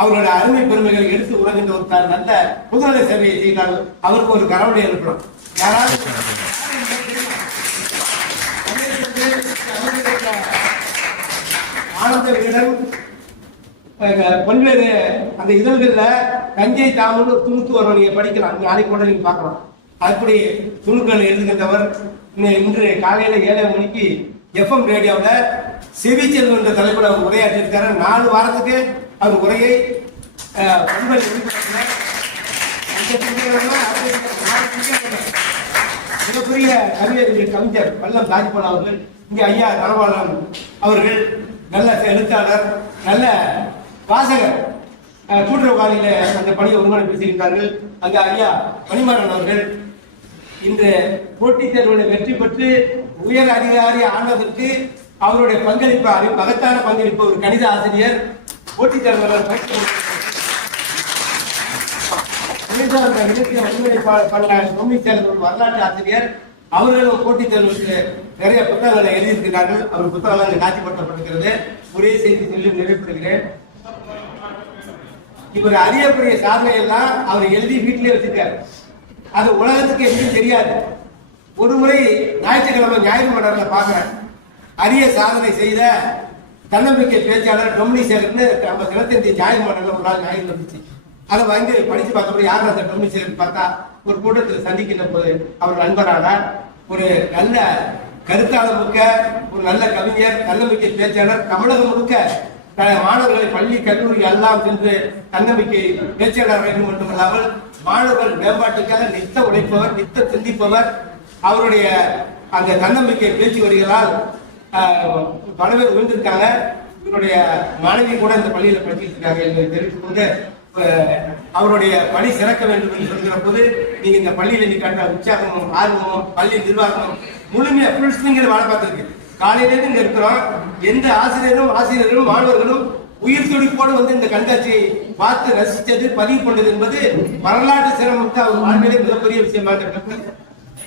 அவர்களுடைய அருமை பெருமைகளை எடுத்து உலகின்ற ஒரு நல்ல புதுநல சேவையை செய்தால் அவருக்கு ஒரு கரவணை எழுப்பணும். யாராவது ஆனந்த விகடன் பல்வேறு அந்த இதழ்கள்ல கஞ்சை தாமன்னு ஒரு துணுக்கு வரும், நீங்க படிக்கலாம், நாளைக்கு கூட நீங்க பார்க்கலாம். அப்படி துணுக்கள் எழுதுகின்றவர் இன்று காலையில 7 மணிக்கு FM ரேடியோவில் செவிச்செல்வம் என்ற தலைப்பில் அவர் உரையாற்றியிருக்காரு. 4 வாரத்துக்கு அவர் உரையை மிகப்பெரிய கவிஞர் பல்லம் தாஜ்பால் அவர்கள், இங்கே ஐயா தனபாலன் அவர்கள் நல்ல எழுத்தாளர், நல்ல வாசகர், கூட்டுறவு காலையில அந்த பணியை ஒருங்கிணை பேசுகின்றார்கள். அங்க ஐயா மணிமாறன் அவர்கள் இன்று போட்டித் தேர்வுகளை வெற்றி பெற்று உயர் அதிகாரி ஆனதற்கு அவருடைய பங்களிப்பு மகத்தான பங்களிப்பு. ஒரு கணித ஆசிரியர், போட்டித் தேர்வாளர், வரலாற்று ஆசிரியர், அவர்களும் போட்டித் தேர்வுக்கு நிறைய புத்தகங்களை எழுதியிருக்கிறார்கள். அவர் புத்தகங்கள் காட்சிப்படுத்தப்பட்டிருக்கிறது. ஒரே செய்தி சொல்லி நிறைவேற்றுகிறேன். இவர் அரியக்கூடிய சாதனை எல்லாம் அவர் எழுதி வீட்டிலே வச்சிருக்காரு. அது உலகத்துக்கு எதுவும் தெரியாது. ஒரு முறை ஞாயிற்றுக்கிழமை ஞாயிறு மலர்ல பாக்குறேன், அரிய சாதனை செய்த தன்னம்பிக்கை பேச்சாளர் டொமினி சேகர்னு நம்ம தினத்தந்தி ஞாயிறு மலர்ல ஒரு நாள் ஞாயிறு வந்துச்சு. அதை வந்து படிச்சு பார்த்தப்ப யார் அந்த டொமினி சேகர் பார்த்தா ஒரு கூட்டத்தில் சந்திக்கின்ற போது அவர் நண்பரான ஒரு நல்ல கருத்தாளர் மிக்க ஒரு நல்ல கவிஞர், தன்னம்பிக்கை பேச்சாளர், தமிழகம் முழுக்க மாணவர்களை பள்ளி கல்லூரி எல்லாம் சென்று தன்னம்பிக்கை பேச்சாளர் வேண்டும் மட்டுமல்லாமல் மாணவர்கள் மேம்பாட்டுக்காக நித்த உழைப்பவர், நித்த சிந்திப்பவர். அவருடைய அந்த தன்னம்பிக்கை பேச்சு வரிகளால் பல பேர் உயர்ந்திருக்காங்க. இவருடைய மனைவி கூட இந்த பள்ளியில படிச்சுட்டு இருக்காங்க என்பதை தெரிவித்துக் கொண்டு அவருடைய பணி சிறக்க வேண்டும் என்று சொல்கிற போது நீங்க இந்த பள்ளியில நீ காட்ட உற்சாகமும் ஆர்வமும் பள்ளி நிர்வாகமும் முழுமையா புல்ஸ்லிங்கிற வேலை பார்த்திருக்கு. காலையிலேருந்து இங்க இருக்கிறோம். எந்த ஆசிரியர்களும் மாணவர்களும் உயிர் துடிப்போடு வந்து இந்த கண்காட்சியை பார்த்து ரசித்தது, பதிவு பண்ணது என்பது வரலாற்று சிரமத்தை அவர் வாழ்க்கையிலே மிகப்பெரிய விஷயமாக இருக்கிறது.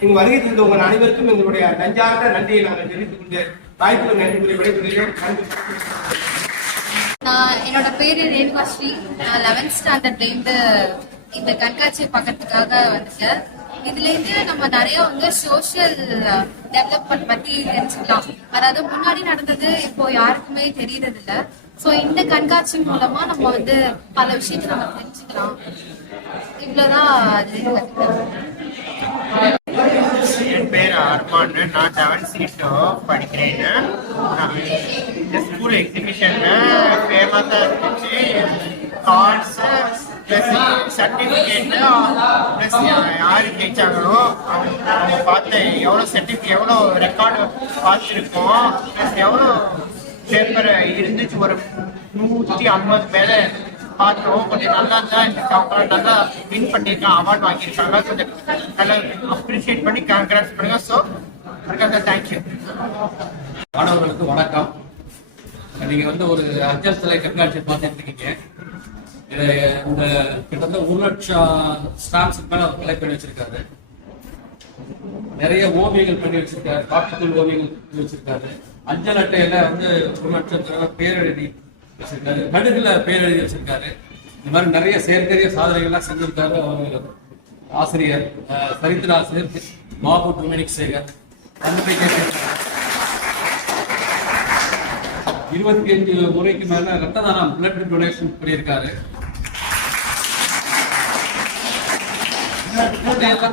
இங்கு வருகை தந்த உங்கள் அனைவருக்கும் எங்களுடைய நஞ்சார்ந்த நன்றியை நாங்கள் தெரிவித்துக் கொண்டு வாய்ப்புகள் நன்றி கூறி விடைபெறுகிறேன். நான் என்னோட பேரு ரேணுகா ஸ்ரீ. நான் 11th ஸ்டாண்டர்ட்லேருந்து இந்த கண்காட்சியை பார்க்கறதுக்காக வந்துட்டேன். இதுல இருந்து நம்ம நிறைய வந்து சோஷியல் டெவலப்மெண்ட் பத்தி தெரிஞ்சுக்கலாம். அதாவது முன்னாடி நடந்தது இப்போ யாருக்குமே தெரியறது இல்ல. ஸோ இந்த கண்காட்சி மூலமா நம்ம வந்து பல விஷயத்தை நம்ம தெரிஞ்சுக்கலாம். இவ்வளவுதான் என் பேர் அர்மான். நான் 7th சீட்டோ படிக்கிறேன். இந்த ஸ்கூல் எக்ஸிபிஷன்ல ஃபேமஸா இருந்துச்சு. கார்ட்ஸ் பிளஸ் சர்டிபிகேட் பிளஸ் யாரு ஜெயிச்சாங்களோ அவங்க பார்த்து எவ்வளோ சர்டிஃபிகேட் எவ்வளோ ரெக்கார்டு பார்த்துருக்கோம். பிளஸ் எவ்வளோ பேப்பர் இருந்துச்சு, ஒரு 150 மேலே பார்த்தோம். கொஞ்சம் நல்லா தான் அவங்க நல்லா வின் பண்ணியிருக்காங்க, அவார்டு வாங்கியிருக்காங்க. கொஞ்சம் நல்லா அப்ரிஷியேட் பண்ணி கங்க்ராட்ஸ் பண்ணுங்க. ஸோ அதுக்காக தேங்க்யூ. மாணவர்களுக்கு வணக்கம். நீங்க வந்து ஒரு அஞ்சல் சிலை கண்காட்சி பார்த்துட்டு இருக்கீங்க. இந்த கிட்டத்தட்ட 1 லட்சம் ஸ்டாம்ப்ஸ் மேல அவர் கலெக்ட் பண்ணி வச்சிருக்காரு. நிறைய ஓவியங்கள் பண்ணி வச்சிருக்காரு, காட்டுக்குள் ஓவியங்கள் பண்ணி வச்சிருக்காரு. அஞ்சல் அட்டையில வந்து 1 லட்சம் பேர் எழுதி வச்சிருக்காரு, கடுகுல பேர் எழுதி வச்சிருக்காரு. இந்த மாதிரி நிறைய செயற்கரிய சாதனைகள்லாம் செஞ்சிருக்காரு. அவர் ஆசிரியர், சரித்திர ஆசிரியர் பாபு டொமினிக் சேகர். 25 முறைக்கு மேல ரத்த தானம், பிளட் டொனேஷன் பண்ணியிருக்காரு.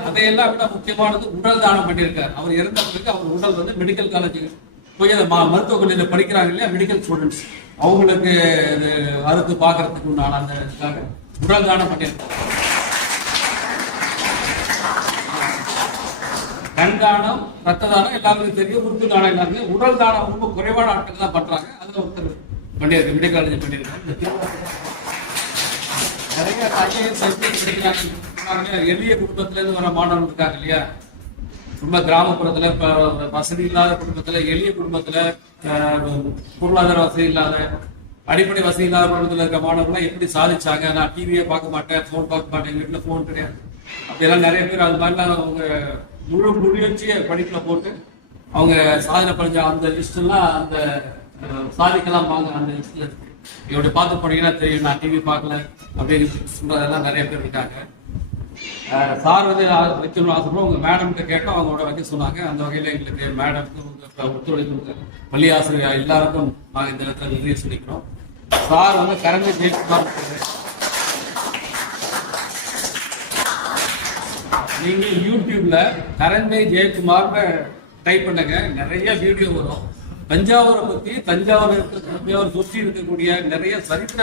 அதையெல்லாம் விட முக்கியமானது உடல் தானம் பண்ணியிருக்காரு. அவர் இறந்த பிறகு அவர் உடல் வந்து மெடிக்கல் காலேஜுக்கு போய் அதை மருத்துவக் கல்லூரியில் படிக்கிறாங்க இல்லையா, மெடிக்கல் ஸ்டூடெண்ட்ஸ், அவங்களுக்கு அறுத்து பார்க்கறதுக்கு உண்டான அந்த இதுக்காக உடல் தானம் பண்ணியிருக்காரு. கண் தானம், ரத்த தானம் எல்லாருக்கும் தெரியும். உறுப்பு தானம் எல்லாருமே. உடல் தானம் ரொம்ப குறைவான ஆட்கள் தான் பண்றாங்க. அதுல ஒருத்தர் பண்ணியிருக்கு, மெடிக்கல் காலேஜ் பண்ணியிருக்காங்க. நிறைய ஐஏஎஸ் படிக்கிறாங்க. எளிய குடும்பத்துல இருந்து வர மாணவர்கள் இருக்காங்க இல்லையா, ரொம்ப கிராமப்புறத்துல, வசதி இல்லாத குடும்பத்துல, எளிய குடும்பத்துல, பொருளாதார வசதி இல்லாத, அடிப்படை வசதி இல்லாத குடும்பத்துல இருக்க மாணவர்கள் எப்படி சாதிச்சாங்க. நான் டிவியே பார்க்க மாட்டேன், போன் பார்க்க மாட்டேன், வீட்டுல போன் கிடையாது, அப்படியெல்லாம் நிறைய பேர் அது மாதிரிலாம் அவங்க முழு முயற்சியை படிப்புல போட்டு அவங்க சாதனை பண்ண அந்த லிஸ்ட் எல்லாம் அந்த சாதிக்கலாம் வாங்க அந்த லிஸ்ட்ல இருக்கு. இவருடைய பார்த்து போனீங்கன்னா தெரியும். நான் டிவி பார்க்கல அப்படின்னு சொல்றதெல்லாம் நிறைய பேர் இருக்காங்க. சார் வந்து வைக்கணும் ஆசைப்படும். உங்க மேடம்கிட்ட கேட்டோம், அவங்களோட வைக்க சொன்னாங்க. அந்த வகையில எங்களுக்கு மேடம்க்கு ஒத்துழைப்பு பள்ளி ஆசிரியர் எல்லாருக்கும் நாங்கள் இந்த இடத்துல நிறைய சொல்லிக்கிறோம். சார் வந்து கரந்தை ஜெயக்குமார். நீங்க யூடியூப்ல கரந்தை ஜெயக்குமார் டைப் பண்ணுங்க, நிறைய வீடியோ வரும். தஞ்சாவூரை பத்தி, தஞ்சாவூர் சுற்றி இருக்கக்கூடிய நிறைய சரித்திர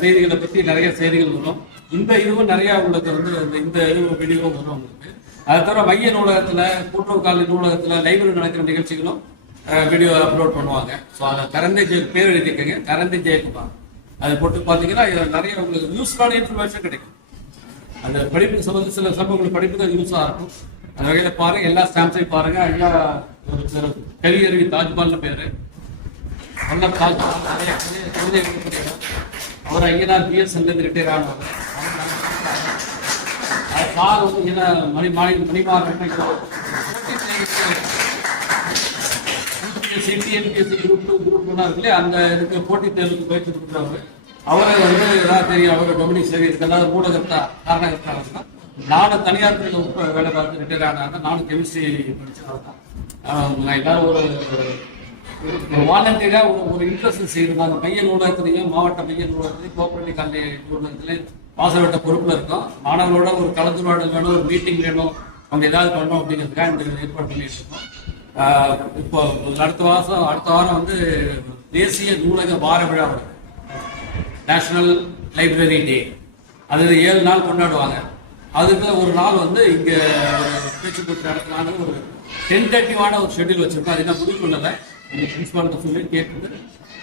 செய்திகளை பத்தி நிறைய செய்திகள் வரும். இந்த இதுவும் நிறைய உங்களுக்கு வந்து இந்த வீடியோ வரும் உங்களுக்கு. அதை தவிர மைய நூலகத்துல, கூட்டுறவு காலனி நூலகத்துல லைப்ரரி நடக்கிற நிகழ்ச்சிகளும் வீடியோ அப்லோட் பண்ணுவாங்க. ஸோ அதை கரந்தை பேர் எழுதிக்கங்க, கரந்தை ஜெயக்குமார். அதை போட்டு பார்த்தீங்கன்னா நிறைய உங்களுக்கு யூஸ்ஃபுல்லான இன்ஃபர்மேஷன் கிடைக்கும். அந்த படிப்பு சம்பந்த சில சம்பவங்கள் படிப்புக்கு யூஸாக இருக்கும். அந்த வகையில பாருங்க, எல்லா ஸ்டாம்ப்ஸையும் பாருங்க. ஐயா ஒரு கலியருவி தாஜ்மஹால்னு பேரு, நல்ல தாஜ்மஹால், நிறைய கவிதை எழுதக்கூடியவர். அவர் ஐயனார் பிஎஸ்என்ல ரிட்டையர் ஆனவர். சார் வந்து என்ன மணிமாறன் டிஎன்பிஎஸ்சி குரூப் 2 குரூப் 1 இருக்குல்ல, அந்த இதுக்கு போட்டித் தேர்வுக்கு பயிற்சி கொடுக்குறவர். அவரை வந்து ஏதாவது தெரியும், அவர் டொமினிக் சேகர் இதுக்கெல்லாம் ஊடகத்தா காரணகர்த்தா இருந்தா. நானும் தனியார் வேலை பார்த்து ரிட்டையர் ஆனாங்க. நானும் கெமிஸ்ட்ரி படிச்சவர் தான். எல்லாரும் ஒரு வாலண்டியரா ஒரு இன்ட்ரெஸ்ட் செய்யறாங்க. மைய நூலகத்திலையும், மாவட்ட மைய நூலகத்திலையும், கோஆபரேட்டிவ் காலேஜ் நூலகத்திலையும் மாசவட்ட பொறுப்புல இருக்கும். மாணவர்களோட ஒரு கலந்துரையாடல் வேணும், ஒரு மீட்டிங் வேணும், அவங்க ஏதாவது பண்ணணும் அப்படிங்கிறதுக்காக இந்த ஏற்பாடு பண்ணிட்டு இருக்கோம். இப்போ அடுத்த வாரம் வந்து தேசிய நூலக வார விழா வருது. நேஷனல் லைப்ரரி டே. அது 7 நாள் கொண்டாடுவாங்க. அதுக்கு ஒரு நாள் வந்து இங்க பேச்சு போட்டு நடத்தலான்னு ஒரு டென்டேட்டிவான ஒரு ஷெட்யூல் வச்சிருக்கோம். அது என்ன புதுக்குள்ளதை பிரின்சிபால்கிட்ட சொல்லி கேட்டு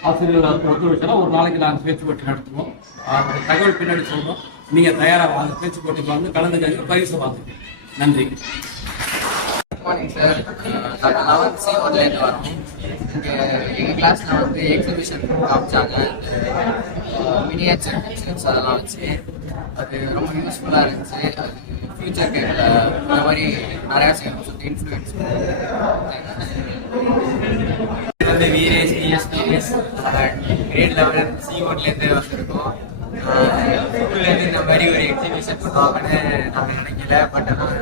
ஆசிரியர்கள் ஒத்துழைச்சா ஒரு நாளைக்கு நாங்கள் பேச்சு போட்டி நடத்துவோம். தகவல் பின்னாடி சொல்றோம். நீங்க தயாரா வாங்க, பேச்சு போட்டிக்கு வந்து கலந்துக்க, பரிசு வாங்க. நன்றி. Good morning sir. நாங்கள் 11th C1லேருந்து வரோம். இங்கே எங்கள் கிளாஸில் வந்து எக்ஸிபிஷன் காமிச்சாங்க. மினியேச்சர் பிக்சர்ஸ் அதெல்லாம் வச்சு அது ரொம்ப யூஸ்ஃபுல்லாக இருந்துச்சு. அது ஃபியூச்சர் கேட்டில் இந்த மாதிரி நிறையா செய்யணும் சொல்லி இன்ஃப்ளூயன்ஸ் வந்து வீரேஷ் ESPS கிரேட் லெவல் C1லேருந்து வந்திருக்கோம். ஸ்கூல்லேருந்து இந்த மாதிரி ஒரு எக்ஸிபிஷன் பண்ணுவாங்கன்னு நாங்கள் நினைக்கல. பட் ஆனால்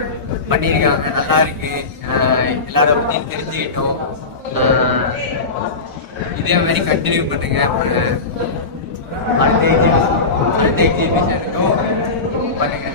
பண்ணியிருக்காங்க, நல்லா இருக்கு. எல்லாரை பற்றியும் தெரிஞ்சுக்கிட்டோம். இதே மாதிரி கண்டினியூ பண்ணுங்க. அடுத்த எக்ஸிபிஷனுக்கும் பண்ணுங்க.